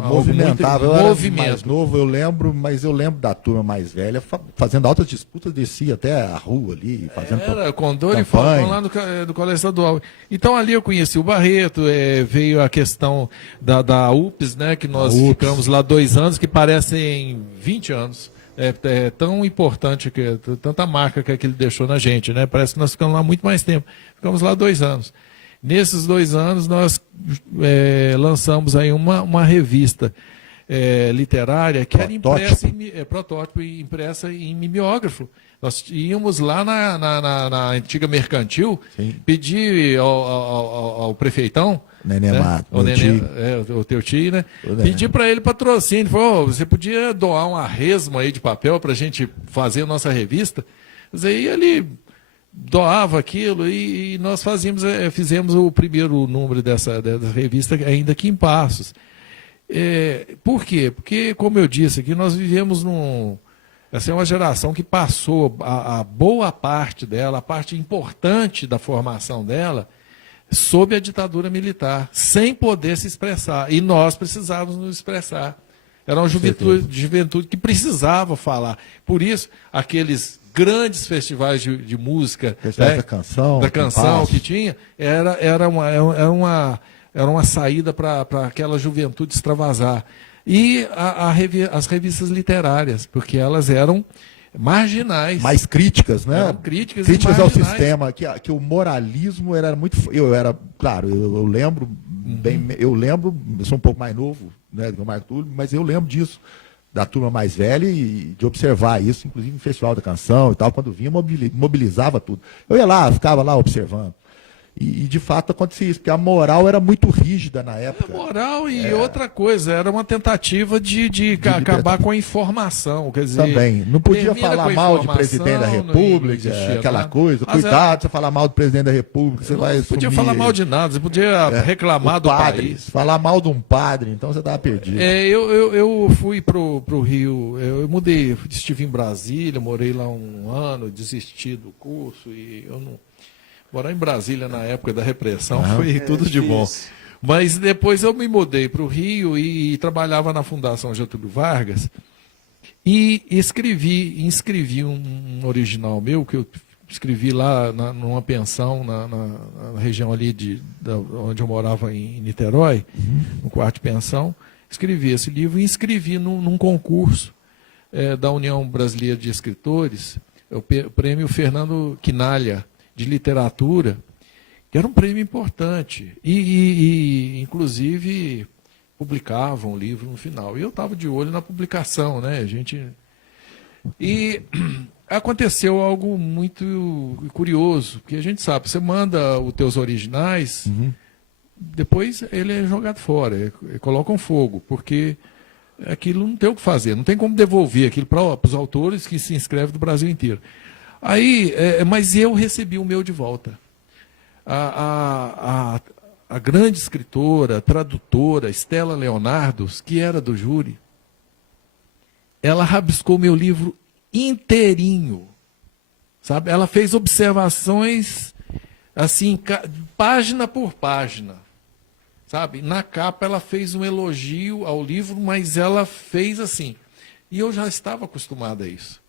movimentava. Eu era mais novo, eu lembro, mas eu lembro da turma mais velha fazendo altas disputas, descia até a rua ali, fazendo era Condor e Falcão lá do Colégio Estadual. Então ali eu conheci o Barreto, veio a questão da UPS, né, que nós ficamos lá 2 anos, que parecem 20 anos. É tão importante, tanta marca que ele deixou na gente, né? Parece que nós ficamos lá muito mais tempo. Ficamos lá 2 anos. Nesses 2 anos, nós lançamos aí uma revista literária que era protótipo impressa em mimeógrafo. Nós íamos lá na antiga Mercantil, pedir ao prefeitão, o teu tio, né? Pedi para ele patrocínio. Falou, você podia doar uma resma aí de papel para a gente fazer a nossa revista? E ele doava aquilo e nós fizemos o primeiro número dessa revista ainda aqui em Passos. Por quê? Porque, como eu disse aqui, nós vivemos essa é uma geração que passou a boa parte dela, a parte importante da formação dela, sob a ditadura militar, sem poder se expressar. E nós precisávamos nos expressar. Era uma juventude que precisava falar. Por isso, aqueles grandes festivais de música, da canção que tinha, era uma saída para aquela juventude extravasar. E as revistas literárias, porque elas eram marginais. Mais críticas, né? Eram críticas ao sistema, que o moralismo era muito... Claro, eu lembro bem, eu sou um pouco mais novo, né, do Marco Túlio, mas eu lembro disso, da turma mais velha, e de observar isso, inclusive no Festival da Canção e tal, quando vinha, mobilizava tudo. Eu ia lá, ficava lá observando. E de fato acontecia isso, porque a moral era muito rígida na época. Moral e outra coisa, era uma tentativa de acabar com a informação. Quer dizer, também. Não podia termina falar com a mal de informação, presidente da não República, existia aquela nada. coisa. Mas Cuidado, você falar mal do presidente da República, você vai não podia sumir. falar mal de nada, você podia reclamar do padre, país. falar mal de um padre, então você estava perdido. Eu fui pro Rio, eu mudei, estive em Brasília, morei lá um ano, desisti do curso e eu não... Morar em Brasília na época da repressão foi tudo de bom. Mas depois eu me mudei para o Rio e trabalhava na Fundação Getúlio Vargas e inscrevi um original meu, que eu escrevi lá numa pensão na região ali onde eu morava em Niterói, no quarto de pensão. Escrevi esse livro e inscrevi num concurso da União Brasileira de Escritores, o prêmio Fernando Quinalha, de literatura, que era um prêmio importante. E inclusive, publicavam o livro no final. E eu estava de olho na publicação, né? E aconteceu algo muito curioso, porque a gente sabe, você manda os teus originais, depois ele é jogado fora, colocam fogo, porque aquilo não tem o que fazer, não tem como devolver aquilo para os autores que se inscrevem do Brasil inteiro. Aí, mas eu recebi o meu de volta. A grande escritora, tradutora, Stella Leonardos, que era do júri, ela rabiscou meu livro inteirinho. Sabe? Ela fez observações, assim, página por página. Sabe? Na capa ela fez um elogio ao livro, mas ela fez assim. E eu já estava acostumado a isso.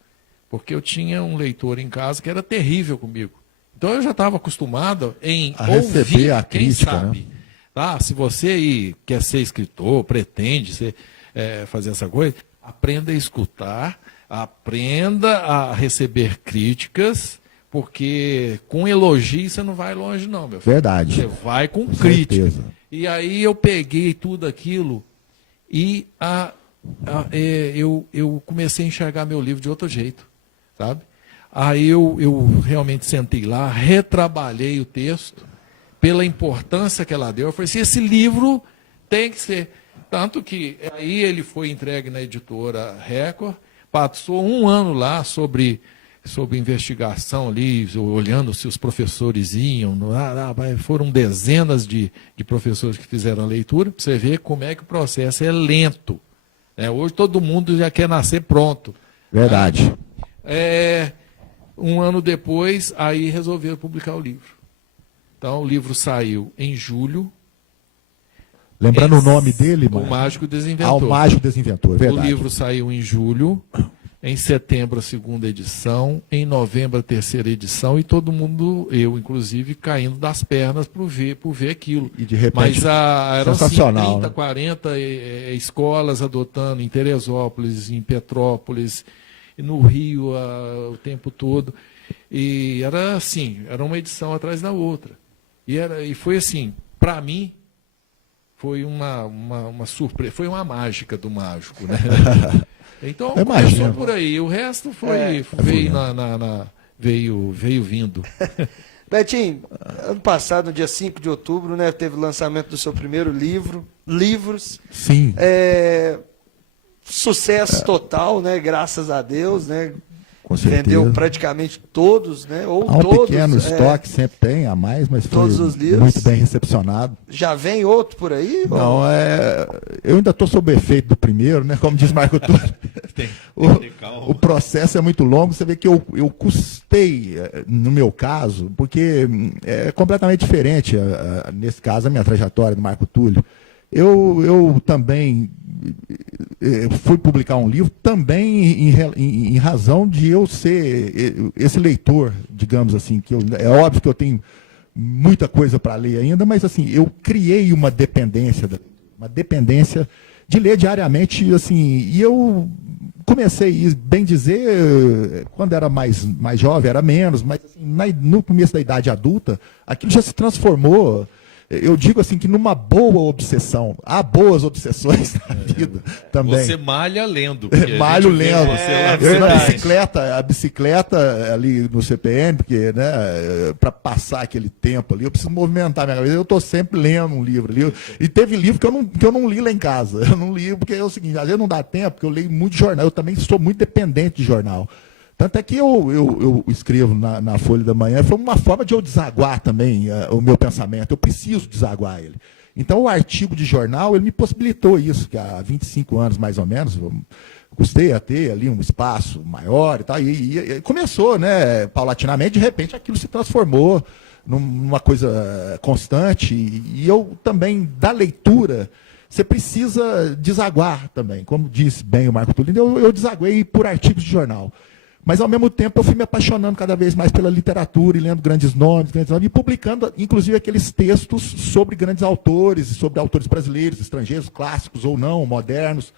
Porque eu tinha um leitor em casa que era terrível comigo. Então eu já estava acostumado a ouvir a quem crítica, sabe. né? Ah, se você aí quer ser escritor, pretende fazer essa coisa, aprenda a escutar, aprenda a receber críticas, porque com elogio você não vai longe não, meu filho. Verdade. Você vai com crítica. certeza. E aí eu peguei tudo aquilo e eu comecei a enxergar meu livro de outro jeito. Sabe? Aí eu realmente sentei lá, retrabalhei o texto, pela importância que ela deu. Eu falei assim, esse livro tem que ser. Tanto que aí ele foi entregue na editora Record, passou um ano lá sobre investigação ali, olhando se os professores iam. Foram dezenas de professores que fizeram a leitura, para você ver como é que o processo é lento. Hoje todo mundo já quer nascer pronto. Verdade. Um ano depois, aí resolveram publicar o livro. Então, o livro saiu em julho. Lembrando o nome dele, O Mágico Desinventor. O Mágico Desinventor, verdade. O livro saiu em julho, em setembro a segunda edição, em novembro a terceira edição, e todo mundo, eu inclusive, caindo das pernas por ver aquilo. E de repente, mas eram assim, sensacional, 30, né? 40 escolas adotando em Teresópolis, em Petrópolis, no Rio o tempo todo. E era assim, era uma edição atrás da outra. E foi assim, para mim, foi uma surpresa, foi uma mágica do mágico, né? Então começou por aí, o resto veio vindo. Betinho, ano passado, no dia 5 de outubro, né, teve o lançamento do seu primeiro livros. Sim. Sucesso total, né? Graças a Deus, né? Com certeza. Vendeu praticamente todos, né? Ou Há um todos. pequeno estoque, sempre tem, a mais, mas todos foi os livros. muito bem recepcionado. Já vem outro por aí? Não, eu ainda estou sob o efeito do primeiro, né? Como diz Marco Túlio. O processo é muito longo. Você vê que eu custei, no meu caso, porque é completamente diferente, nesse caso, a minha trajetória do Marco Túlio. Eu também fui publicar um livro também em razão de eu ser esse leitor, digamos assim, que é óbvio que eu tenho muita coisa para ler ainda, mas assim, eu criei uma dependência de ler diariamente, assim, e eu comecei, bem dizer, quando era mais jovem era menos, mas assim, no começo da idade adulta, aquilo já se transformou eu digo assim que numa boa obsessão, há boas obsessões na vida também. Você malha lendo. porque a Malho gente vê lendo. você lá Eu na verdade. a bicicleta ali no CPN, porque, né, para passar aquele tempo ali, eu preciso movimentar minha cabeça. Eu estou sempre lendo um livro ali. E teve livro que eu não li lá em casa. Eu não li porque é o seguinte, às vezes não dá tempo, porque eu leio muito jornal. Eu também sou muito dependente de jornal. Tanto é que eu escrevo na Folha da Manhã, foi uma forma de eu desaguar também o meu pensamento. Eu preciso desaguar ele. Então, o artigo de jornal, ele me possibilitou isso, que há 25 anos, mais ou menos, eu custei a ter ali um espaço maior e tal. E começou, né, paulatinamente, de repente, aquilo se transformou numa coisa constante. E eu também, da leitura, você precisa desaguar também. Como disse bem o Marco Tulino, eu desaguei por artigos de jornal. Mas, ao mesmo tempo, eu fui me apaixonando cada vez mais pela literatura, e lendo grandes nomes, e publicando, inclusive, aqueles textos sobre grandes autores, sobre autores brasileiros, estrangeiros, clássicos ou não, modernos.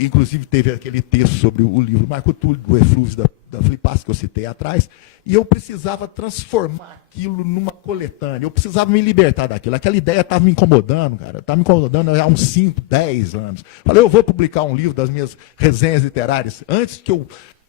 Inclusive, teve aquele texto sobre o livro Marco Túlio, do Eflúvio da Flipasta, que eu citei atrás, e eu precisava transformar aquilo numa coletânea, eu precisava me libertar daquilo. Aquela ideia estava me incomodando, cara, estava me incomodando há uns 5, 10 anos. Falei, eu vou publicar um livro das minhas resenhas literárias, antes que eu...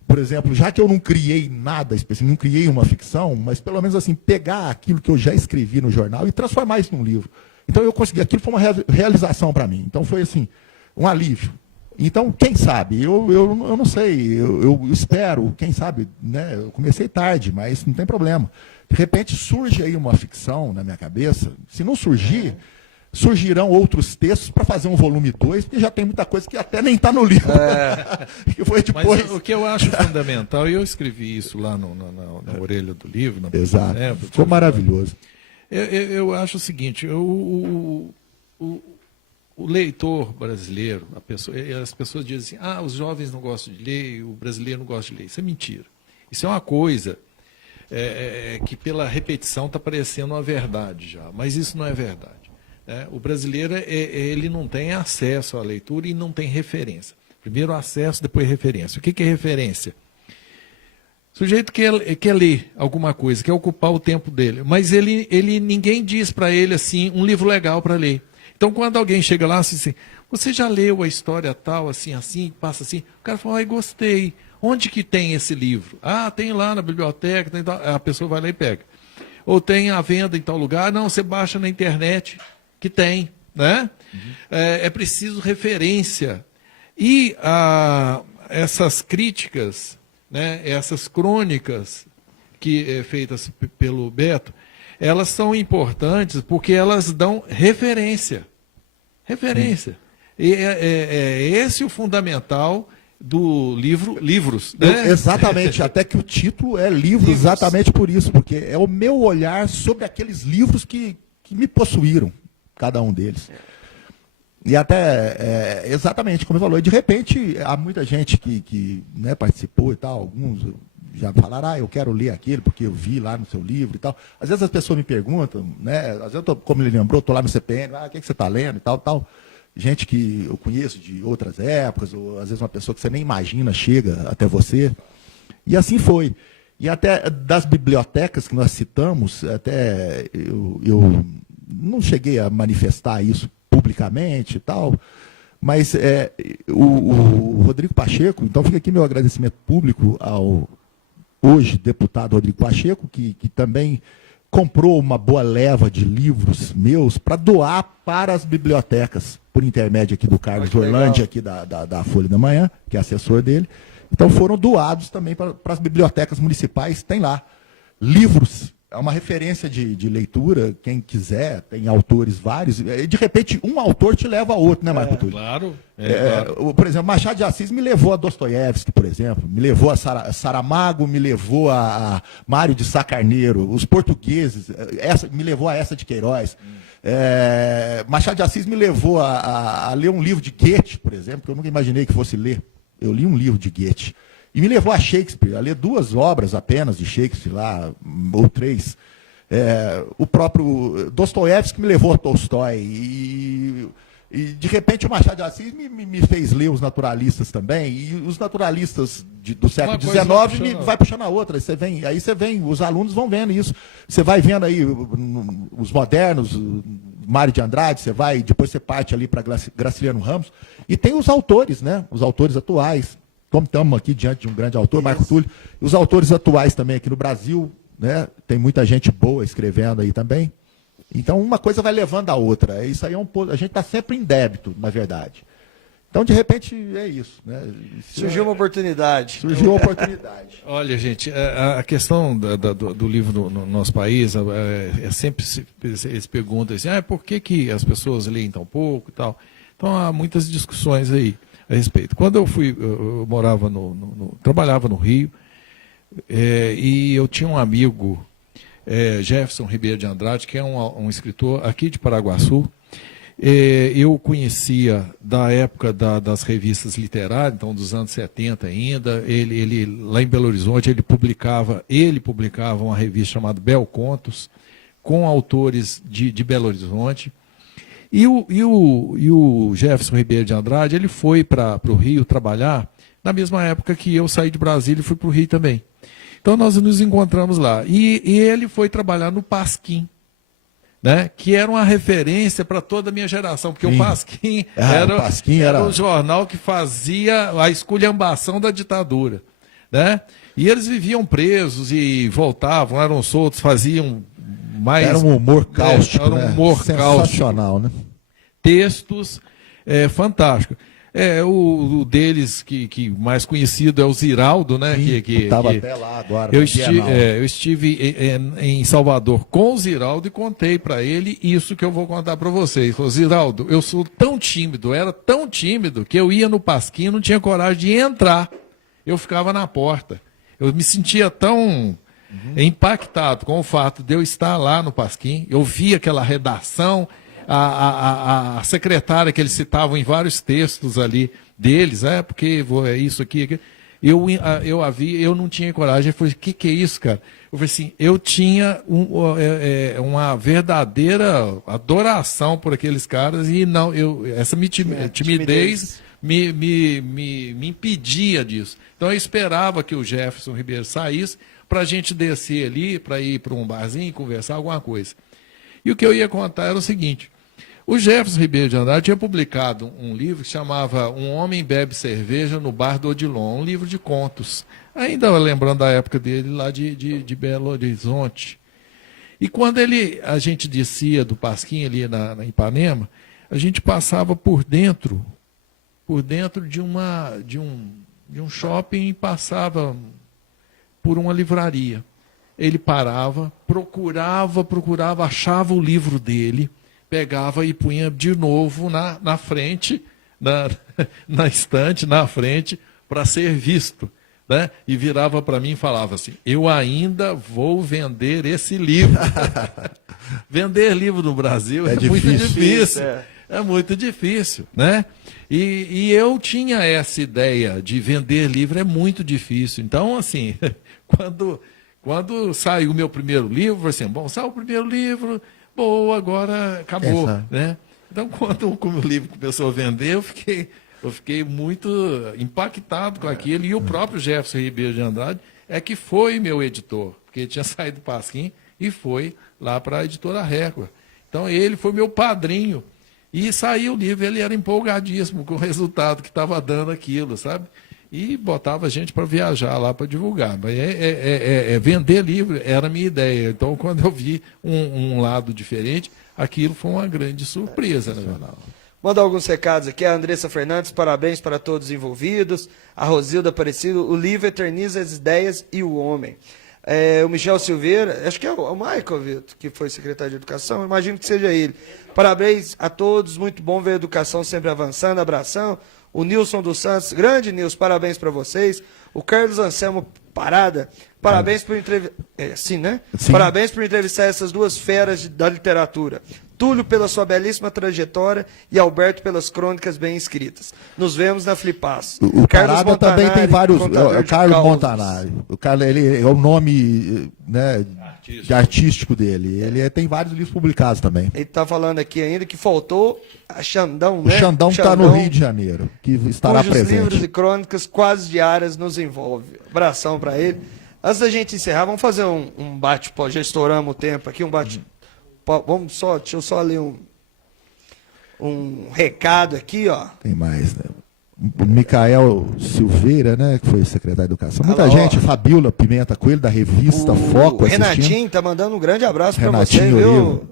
Por exemplo, já que eu não criei nada específico, não criei uma ficção, mas pelo menos assim, pegar aquilo que eu já escrevi no jornal e transformar isso num livro. Então eu consegui, aquilo foi uma realização para mim. Então foi assim, um alívio. Então, quem sabe? Eu não sei, eu espero, quem sabe, né? Eu comecei tarde, mas não tem problema. De repente surge aí uma ficção na minha cabeça. Se não surgir, surgirão outros textos para fazer um volume 2, porque já tem muita coisa que até nem está no livro. Que foi depois. Mas o que eu acho fundamental, e eu escrevi isso lá na orelha do livro. Exato. Foi maravilhoso. Eu acho o seguinte, o leitor brasileiro, as pessoas dizem assim, os jovens não gostam de ler, o brasileiro não gosta de ler. Isso é mentira. Isso é uma coisa que pela repetição está parecendo uma verdade já, mas isso não é verdade. O brasileiro ele não tem acesso à leitura e não tem referência. Primeiro acesso, depois referência. O que é referência? O sujeito quer ler alguma coisa, quer ocupar o tempo dele, mas ninguém diz para ele assim um livro legal para ler. Então, quando alguém chega lá assim, você já leu a história tal, assim, passa assim, o cara fala, gostei. Onde que tem esse livro? Tem lá na biblioteca, tem tal. A pessoa vai lá e pega. Ou tem à venda em tal lugar, não, você baixa na internet, que tem, né? É preciso referência. E essas críticas, né, essas crônicas feitas pelo Beto, elas são importantes porque elas dão referência. Referência. E é esse o fundamental do livros. Né? Exatamente, até que o título é livro, exatamente por isso, porque é o meu olhar sobre aqueles livros que me possuíram, cada um deles. E até, exatamente, como eu falou, de repente, há muita gente que né, participou e tal, alguns já falaram, eu quero ler aquilo, porque eu vi lá no seu livro e tal. Às vezes as pessoas me perguntam, né, às vezes como ele lembrou, estou lá no CPN, o que você está lendo e tal. Gente que eu conheço de outras épocas, ou às vezes uma pessoa que você nem imagina chega até você. E assim foi. E até das bibliotecas que nós citamos, até eu não cheguei a manifestar isso publicamente e tal, mas o Rodrigo Pacheco, então fica aqui meu agradecimento público ao hoje deputado Rodrigo Pacheco, que também comprou uma boa leva de livros meus para doar para as bibliotecas, por intermédio aqui do Carlos Orlandi, aqui da Folha da Manhã, que é assessor dele. Então foram doados também para as bibliotecas municipais, tem lá livros. É uma referência de leitura, quem quiser, tem autores vários. De repente, um autor te leva a outro, né, Marco Túlio? Claro. Claro. Por exemplo, Machado de Assis me levou a Dostoiévski, por exemplo, me levou a Saramago, me levou a Mário de Sá Carneiro, os portugueses, me levou a essa de Queiroz. Machado de Assis me levou a ler um livro de Goethe, por exemplo, que eu nunca imaginei que fosse ler. Eu li um livro de Goethe. E me levou a Shakespeare, a ler 2 obras apenas de Shakespeare lá, ou 3. O próprio Dostoiévski me levou a Tolstói. E E, de repente, o Machado de Assis me fez ler os naturalistas também, e os naturalistas do século XIX vai puxando a outra. Aí você vem, os alunos vão vendo isso. Você vai vendo aí os modernos, Mário de Andrade, depois você parte ali para Graciliano Ramos, e tem os autores, né? Os autores atuais. Como estamos aqui diante de um grande autor, Marco Túlio, os autores atuais também aqui no Brasil, né? Tem muita gente boa escrevendo aí também. Então, uma coisa vai levando a outra. Isso aí a gente está sempre em débito, na verdade. Então, de repente, é isso. Né? Surgiu uma oportunidade. Surgiu uma oportunidade. Olha, gente, a questão do livro no nosso país sempre eles perguntam assim, por que as pessoas leem tão pouco e tal. Então, há muitas discussões aí a respeito. Quando eu morava trabalhava no Rio, e eu tinha um amigo, Jefferson Ribeiro de Andrade, que é um escritor aqui de Paraguaçu. Eu conhecia da época das revistas literárias, então dos anos 70 ainda. Ele lá em Belo Horizonte, ele publicava uma revista chamada Bel Contos, com autores de Belo Horizonte. E o Jefferson Ribeiro de Andrade, ele foi para o Rio trabalhar na mesma época que eu saí de Brasília e fui para o Rio também. Então nós nos encontramos lá. E ele foi trabalhar no Pasquim, né? Que era uma referência para toda a minha geração, porque o Pasquim era um jornal que fazia a esculhambação da ditadura, né? E eles viviam presos e voltavam, eram soltos, faziam mais... Era um humor cáustico, era um humor sensacional, né? Textos fantásticos. O deles que mais conhecido é o Ziraldo, né? Estava até lá agora. Eu estive em Salvador com o Ziraldo e contei para ele isso que eu vou contar para vocês. Falei, Ziraldo, eu sou tão tímido, era tão tímido, que eu ia no Pasquim e não tinha coragem de entrar. Eu ficava na porta. Eu me sentia tão impactado com o fato de eu estar lá no Pasquim. Eu via aquela redação, a secretária que eles citavam em vários textos ali deles, porque é isso aqui. Eu a vi, eu não tinha coragem. Eu falei, o que é isso, cara? Eu falei assim, eu tinha uma verdadeira adoração por aqueles caras e não, essa timidez me impedia disso. Então eu esperava que o Jefferson Ribeiro saísse para a gente descer ali, para ir para um barzinho e conversar alguma coisa. E o que eu ia contar era o seguinte: o Jefferson Ribeiro de Andrade tinha publicado um livro que chamava Um Homem Bebe Cerveja no Bar do Odilon, um livro de contos. Ainda lembrando da época dele lá de Belo Horizonte. E quando a gente descia do Pasquim ali na Ipanema, a gente passava por dentro de um shopping e passava por uma livraria. Ele parava, procurava, achava o livro dele, pegava e punha de novo na frente, na estante, na frente, para ser visto. Né? E virava para mim e falava assim, eu ainda vou vender esse livro. Vender livro no Brasil é muito difícil. É muito difícil, né? E eu tinha essa ideia de vender livro, é muito difícil. Então, assim, quando saiu o meu primeiro livro, eu falei assim, bom, saiu o primeiro livro, boa, agora acabou, né? Então, quando o livro começou a vender, eu fiquei muito impactado com aquilo. E o próprio Jefferson Ribeiro de Andrade que foi meu editor, porque ele tinha saído do Pasquim e foi lá para a editora Record. Então, ele foi meu padrinho. E saiu o livro, ele era empolgadíssimo com o resultado que estava dando aquilo, sabe? E botava a gente para viajar lá para divulgar. Mas vender livro era a minha ideia. Então, quando eu vi um lado diferente, aquilo foi uma grande surpresa. Né? Manda alguns recados aqui. A Andressa Fernandes, parabéns para todos os envolvidos. A Rosilda Aparecido, o livro eterniza as ideias e o homem. O Michel Silveira, acho que é o Michael, Vitor, que foi secretário de Educação, imagino que seja ele. Parabéns a todos, muito bom ver a educação sempre avançando, abração. O Nilson dos Santos, grande Nilson, parabéns para vocês. O Carlos Anselmo Parada, parabéns por entrevistar. Sim, né? Sim. Parabéns por entrevistar essas duas feras da literatura. Túlio pela sua belíssima trajetória e Alberto pelas crônicas bem escritas. Nos vemos na Flipass. O Parada também tem vários. O Carlos Montanari. O Carlos, ele é o nome, né, artístico dele. Ele tem vários livros publicados também. Ele está falando aqui ainda que faltou a Xandão, né? O Xandão está no Rio de Janeiro, que estará cujos presente. livros e crônicas quase diárias nos envolve. Abração para ele. Antes da gente encerrar, vamos fazer um bate-pó. Já estouramos o tempo aqui, um bate-pó. Deixa eu só ler um recado aqui, ó. Tem mais, né? O Micael Silveira, né, que foi secretário de Educação. Muita Alô, gente, Fabiola Pimenta Coelho, da revista Foco. O Renatinho tá mandando um grande abraço para você, viu?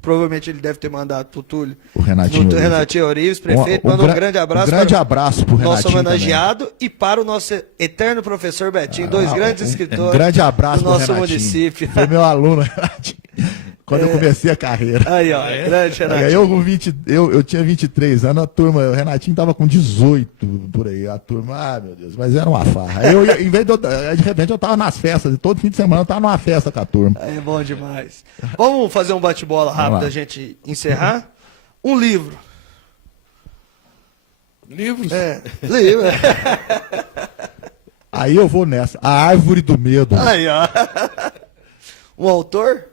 Provavelmente ele deve ter mandado pro Túlio. O Renatinho Orives. Renatinho Orives, prefeito, manda um grande abraço. Um grande abraço pro nosso Renatinho homenageado também. e para o nosso eterno professor Betinho, dois grandes escritores Um grande abraço do nosso pro Renatinho. município. Foi meu aluno, Renatinho. Quando eu comecei a carreira. Aí, ó, grande Renatinho. Eu tinha 23 anos, a turma, o Renatinho tava com 18 por aí. A turma, meu Deus, mas era uma farra. De repente eu tava nas festas, todo fim de semana eu tava numa festa com a turma. É bom demais. Vamos fazer um bate-bola rápido a gente encerrar? Um livro. Livros? Livro. Aí eu vou nessa. A Árvore do Medo. Aí, ó. Um autor?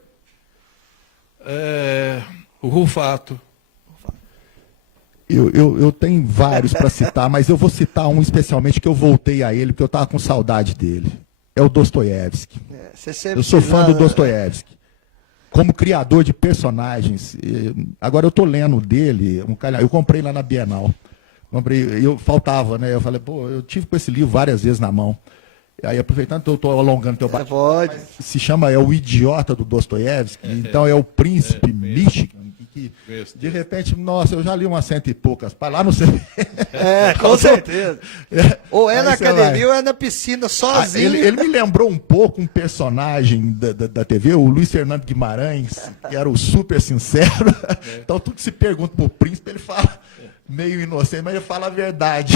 O Rufato. Eu tenho vários para citar, mas eu vou citar um especialmente que eu voltei a ele, porque eu estava com saudade dele. É o Dostoiévski. Eu sou fã do Dostoiévski. Como criador de personagens. Agora eu estou lendo dele, eu comprei lá na Bienal. Faltava, né? Eu falei, eu tive com esse livro várias vezes na mão. Aí, aproveitando que eu estou alongando teu bate, se chama O Idiota do Dostoiévski, então é o Príncipe Michigan, que de repente, nossa, eu já li umas 100 e poucas, para lá no CV. Com certeza. Ou é na academia ou é na piscina, sozinho. Ele me lembrou um pouco um personagem da TV, o Luiz Fernando Guimarães, que era o super sincero. Então, tudo que se pergunta pro príncipe, ele fala meio inocente, mas ele fala a verdade.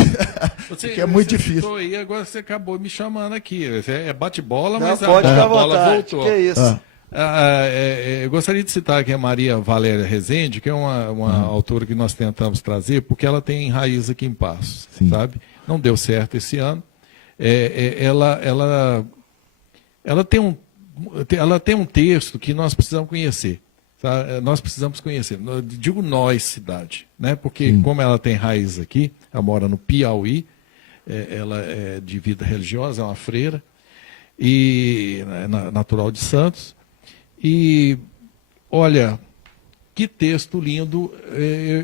Porque é muito difícil. Aí, agora você acabou me chamando aqui. É bate-bola, não, mas pode a bola vontade. Voltou. Que é isso? Eu gostaria de citar aqui a Maria Valéria Rezende, que é uma autora que nós tentamos trazer, porque ela tem raiz aqui em Passos, sabe? Não deu certo esse ano. Ela tem um texto que nós precisamos conhecer. Tá? Nós precisamos conhecer. Digo nós, cidade, né? Porque como ela tem raiz aqui, ela mora no Piauí, ela é de vida religiosa, é uma freira, e natural de Santos. E, olha, que texto lindo.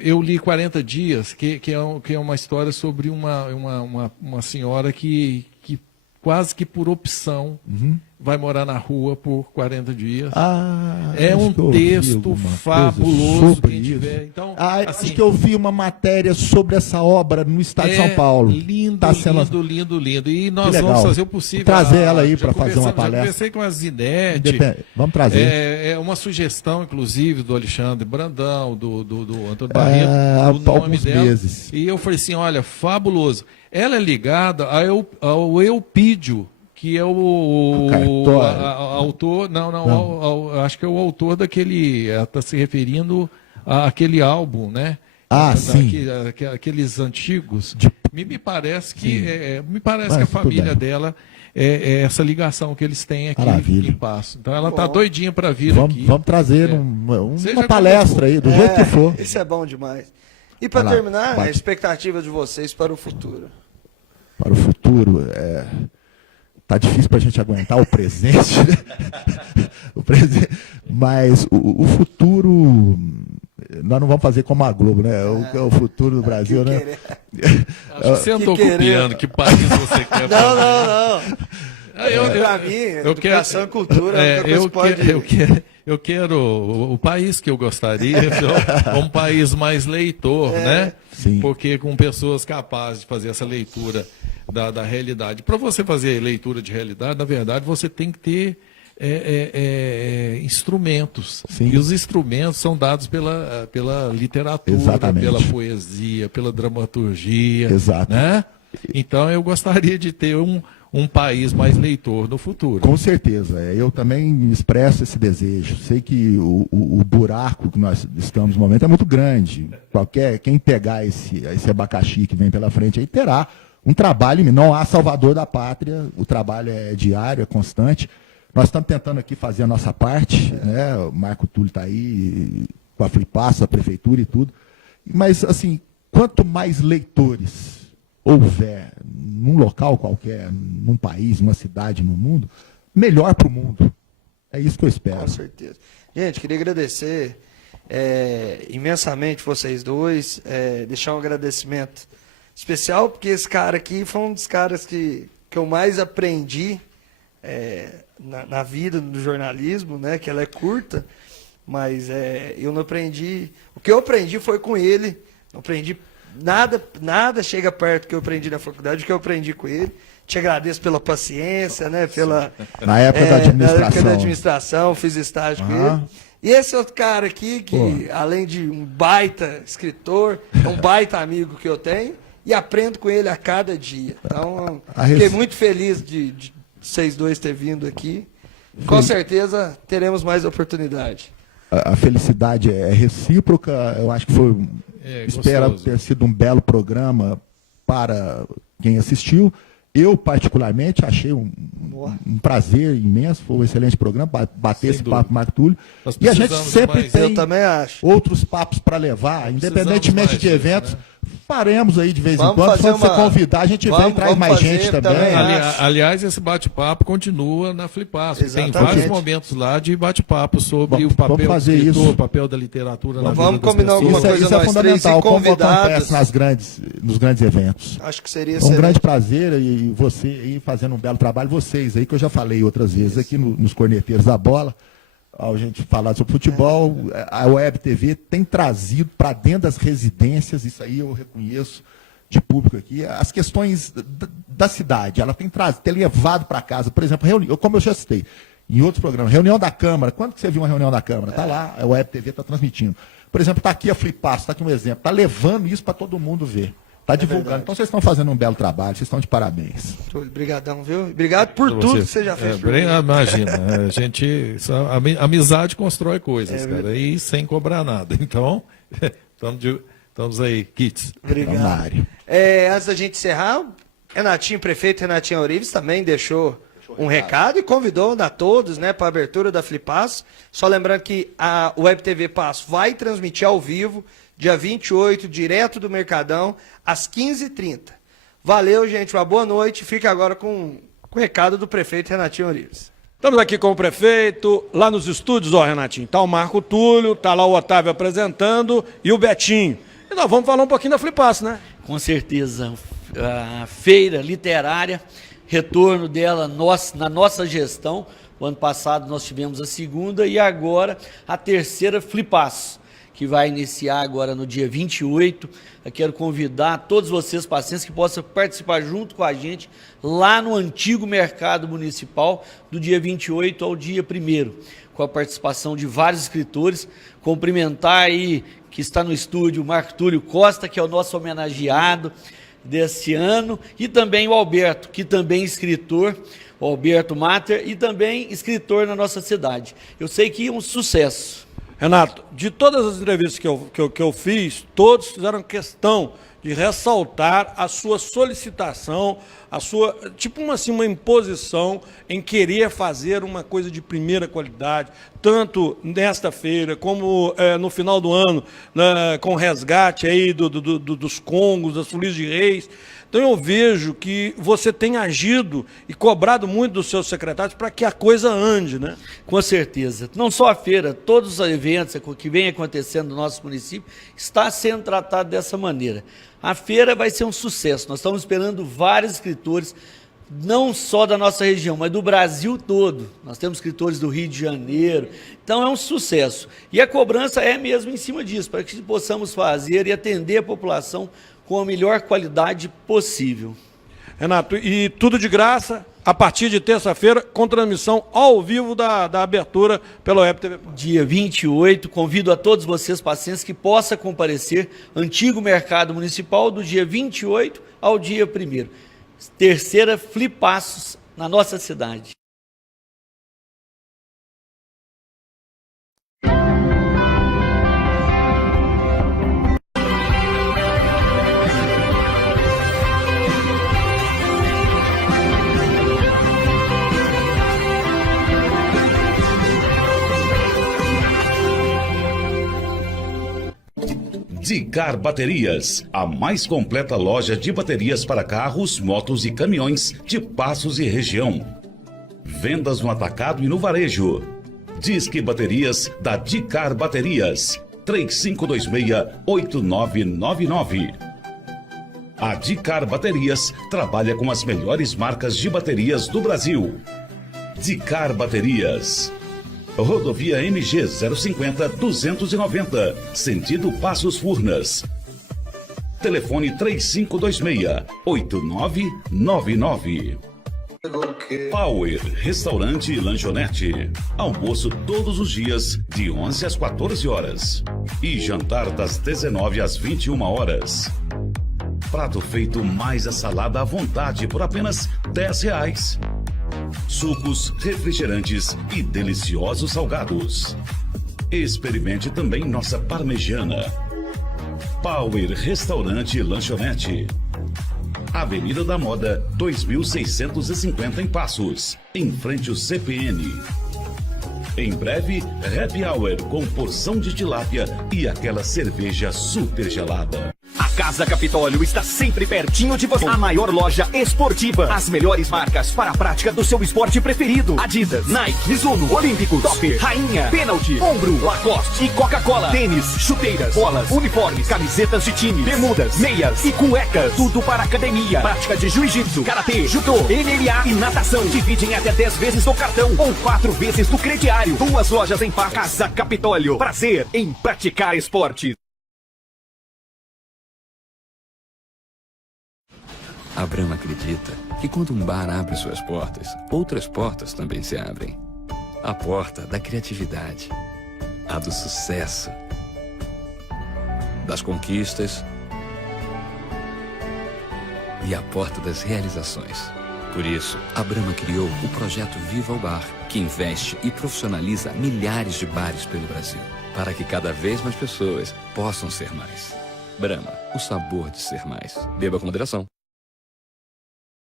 Eu li 40 Dias, que é uma história sobre uma senhora que quase que por opção vai morar na rua por 40 dias. É um texto fabuloso. Quem tiver. Então, assim, acho que eu vi uma matéria sobre essa obra no estado de São Paulo. Lindo, lindo. E nós vamos fazer o possível. Vou trazer ela aí para fazer uma palestra. Já conversei com a Zinete. Vamos trazer. É uma sugestão, inclusive, do Alexandre Brandão, do Antônio Barreto, do nome dela. Meses. E eu falei assim, olha, fabuloso. Ela é ligada ao Eupídio, que é o autor, acho que é o autor daquele, ela está se referindo àquele álbum, né? Sim. Aqueles antigos. Me parece que a família dela é essa ligação que eles têm aqui em Passo. Então ela está doidinha para vir aqui. Vamos trazer uma palestra aí, do jeito que for. Isso é bom demais. E para terminar, a expectativa de vocês para o futuro? Para o futuro, tá difícil para a gente aguentar o presente, mas o futuro, nós não vamos fazer como a Globo, né? O futuro do Brasil, né? Acho que você não está copiando que país você quer. Não. Para mim, educação e cultura eu quero o país que eu gostaria, um país mais leitor, né? Sim. Porque com pessoas capazes de fazer essa leitura da realidade. Para você fazer leitura de realidade, na verdade, você tem que ter instrumentos. Sim. E os instrumentos são dados pela literatura, Exatamente. pela poesia, pela dramaturgia. Exato. Né? Então, eu gostaria de ter um país mais leitor no futuro. Com certeza. Eu também expresso esse desejo. Sei que o buraco que nós estamos no momento é muito grande. Quem pegar esse abacaxi que vem pela frente aí terá um trabalho. Não há salvador da pátria. O trabalho é diário, é constante. Nós estamos tentando aqui fazer a nossa parte, né? O Marco Túlio está aí, com a Flipasso, a prefeitura e tudo. Mas, assim, quanto mais leitores houver num local qualquer, num país, numa cidade, no mundo, melhor para o mundo. É isso que eu espero. Com certeza. Gente, queria agradecer imensamente vocês dois, deixar um agradecimento especial, porque esse cara aqui foi um dos caras que eu mais aprendi na vida do jornalismo, né? Que ela é curta, mas eu não aprendi. O que eu aprendi foi com ele. Não aprendi nada chega perto do que eu aprendi na faculdade, o que eu aprendi com ele. Te agradeço pela paciência, né? Na época da administração. Na época da administração, fiz estágio com ele. E esse outro cara aqui, que além de um baita escritor, é um baita amigo que eu tenho, e aprendo com ele a cada dia. Então, fiquei muito feliz de vocês dois terem vindo aqui. Com certeza teremos mais oportunidade. A felicidade é recíproca, eu acho que foi. Espero ter sido um belo programa para quem assistiu. Eu, particularmente, achei um prazer imenso, foi um excelente programa, bater esse papo com o Marco Túlio. E a gente sempre tem outros papos para levar, independentemente de eventos. Né? Faremos aí de vez em quando. Quando você convidar, a gente vem e traz mais gente também. Aliás, esse bate-papo continua na Flipasso. Tem vários momentos lá de bate-papo sobre o papel do escritor, o papel da literatura na vida das pessoas. Vamos combinar alguma coisa isso é fundamental, como acontece nos grandes eventos. Acho que seria um grande prazer e você aí fazendo um belo trabalho, vocês aí, que eu já falei outras vezes aqui nos Corneteiros da Bola, ao gente falar sobre futebol, a Web TV tem trazido para dentro das residências, isso aí eu reconheço de público aqui, as questões da cidade, ela tem levado para casa, por exemplo, como eu já citei, em outros programas, reunião da Câmara, quando que você viu uma reunião da Câmara? Está lá, a Web TV está transmitindo. Por exemplo, está aqui a Flipasso, está aqui um exemplo, está levando isso para todo mundo ver. Está divulgando. Verdade. Então vocês estão fazendo um belo trabalho, vocês estão de parabéns. Obrigadão, viu? Obrigado por tudo que você já fez. Imagina, a gente. A amizade constrói coisas, cara, e sem cobrar nada. Então, estamos aí, kits. Obrigado. Antes da gente encerrar, prefeito Renatinho Ourives também deixou um recado e convidou a todos, né, para a abertura da Flipasso. Só lembrando que a Web TV Passo vai transmitir ao vivo, dia 28, direto do Mercadão, às 15h30. Valeu, gente, uma boa noite. Fica agora com o recado do prefeito Renatinho Ourives. Estamos aqui com o prefeito, lá nos estúdios, Renatinho. Está o Marco Túlio, está lá o Otávio apresentando e o Betinho. E nós vamos falar um pouquinho da Flipasso, né? Com certeza. A feira literária, retorno dela na nossa gestão. O ano passado nós tivemos a segunda e agora a terceira Flipasso, que vai iniciar agora no dia 28. Eu quero convidar todos vocês, pacientes, que possam participar junto com a gente lá no antigo mercado municipal, do dia 28 ao dia 1º, com a participação de vários escritores. Cumprimentar aí, que está no estúdio, o Marco Túlio Costa, que é o nosso homenageado desse ano, e também o Alberto, que também é escritor, o Alberto Mater, e também escritor na nossa cidade. Eu sei que é um sucesso. Renato, de todas as entrevistas que eu fiz, todos fizeram questão de ressaltar a sua solicitação, a sua, tipo uma imposição em querer fazer uma coisa de primeira qualidade, tanto nesta feira como no final do ano, né, com o resgate aí dos Congos, das Folias de Reis. Então eu vejo que você tem agido e cobrado muito dos seus secretários para que a coisa ande, né? Com certeza. Não só a feira, todos os eventos que vem acontecendo no nosso município está sendo tratado dessa maneira. A feira vai ser um sucesso. Nós estamos esperando vários escritores, não só da nossa região, mas do Brasil todo. Nós temos escritores do Rio de Janeiro. Então é um sucesso. E a cobrança é mesmo em cima disso, para que possamos fazer e atender a população com a melhor qualidade possível. Renato, e tudo de graça, a partir de terça-feira, com transmissão ao vivo da abertura pela Web TV. Dia 28, convido a todos vocês, pacientes, que possam comparecer, antigo mercado municipal, do dia 28 ao dia 1º. Terceira Flipassos na nossa cidade. Dicar Baterias, a mais completa loja de baterias para carros, motos e caminhões de Passos e região. Vendas no atacado e no varejo. Disque Baterias da Dicar Baterias, 3526-8999. A Dicar Baterias trabalha com as melhores marcas de baterias do Brasil. Dicar Baterias. Rodovia MG 050-290, sentido Passos Furnas. Telefone 3526-8999. Power Restaurante e Lanchonete. Almoço todos os dias, de 11 às 14 horas. E jantar das 19 às 21 horas. Prato feito mais a salada à vontade por apenas R$10. Sucos, refrigerantes e deliciosos salgados. Experimente também nossa parmegiana. Power Restaurante e Lanchonete. Avenida da Moda, 2650 em Passos, em frente ao CPN. Em breve, happy hour com porção de tilápia e aquela cerveja super gelada. A Casa Capitólio está sempre pertinho de você. A maior loja esportiva. As melhores marcas para a prática do seu esporte preferido. Adidas, Nike, Mizuno, Olímpicos, Topper, Rainha, Penalty, Ombro, Lacoste e Coca-Cola. Tênis, chuteiras, bolas, uniformes, camisetas de time, bermudas, meias e cuecas. Tudo para academia, prática de jiu-jitsu, karatê, judô, MMA e natação. Dividem até 10 vezes no cartão ou 4 vezes no crediário. 2 lojas em Passos. Casa Capitólio. Prazer em praticar esporte. A Brahma acredita que quando um bar abre suas portas, outras portas também se abrem. A porta da criatividade, a do sucesso, das conquistas e a porta das realizações. Por isso, a Brahma criou o projeto Viva o Bar, que investe e profissionaliza milhares de bares pelo Brasil, para que cada vez mais pessoas possam ser mais. Brahma, o sabor de ser mais. Beba com moderação.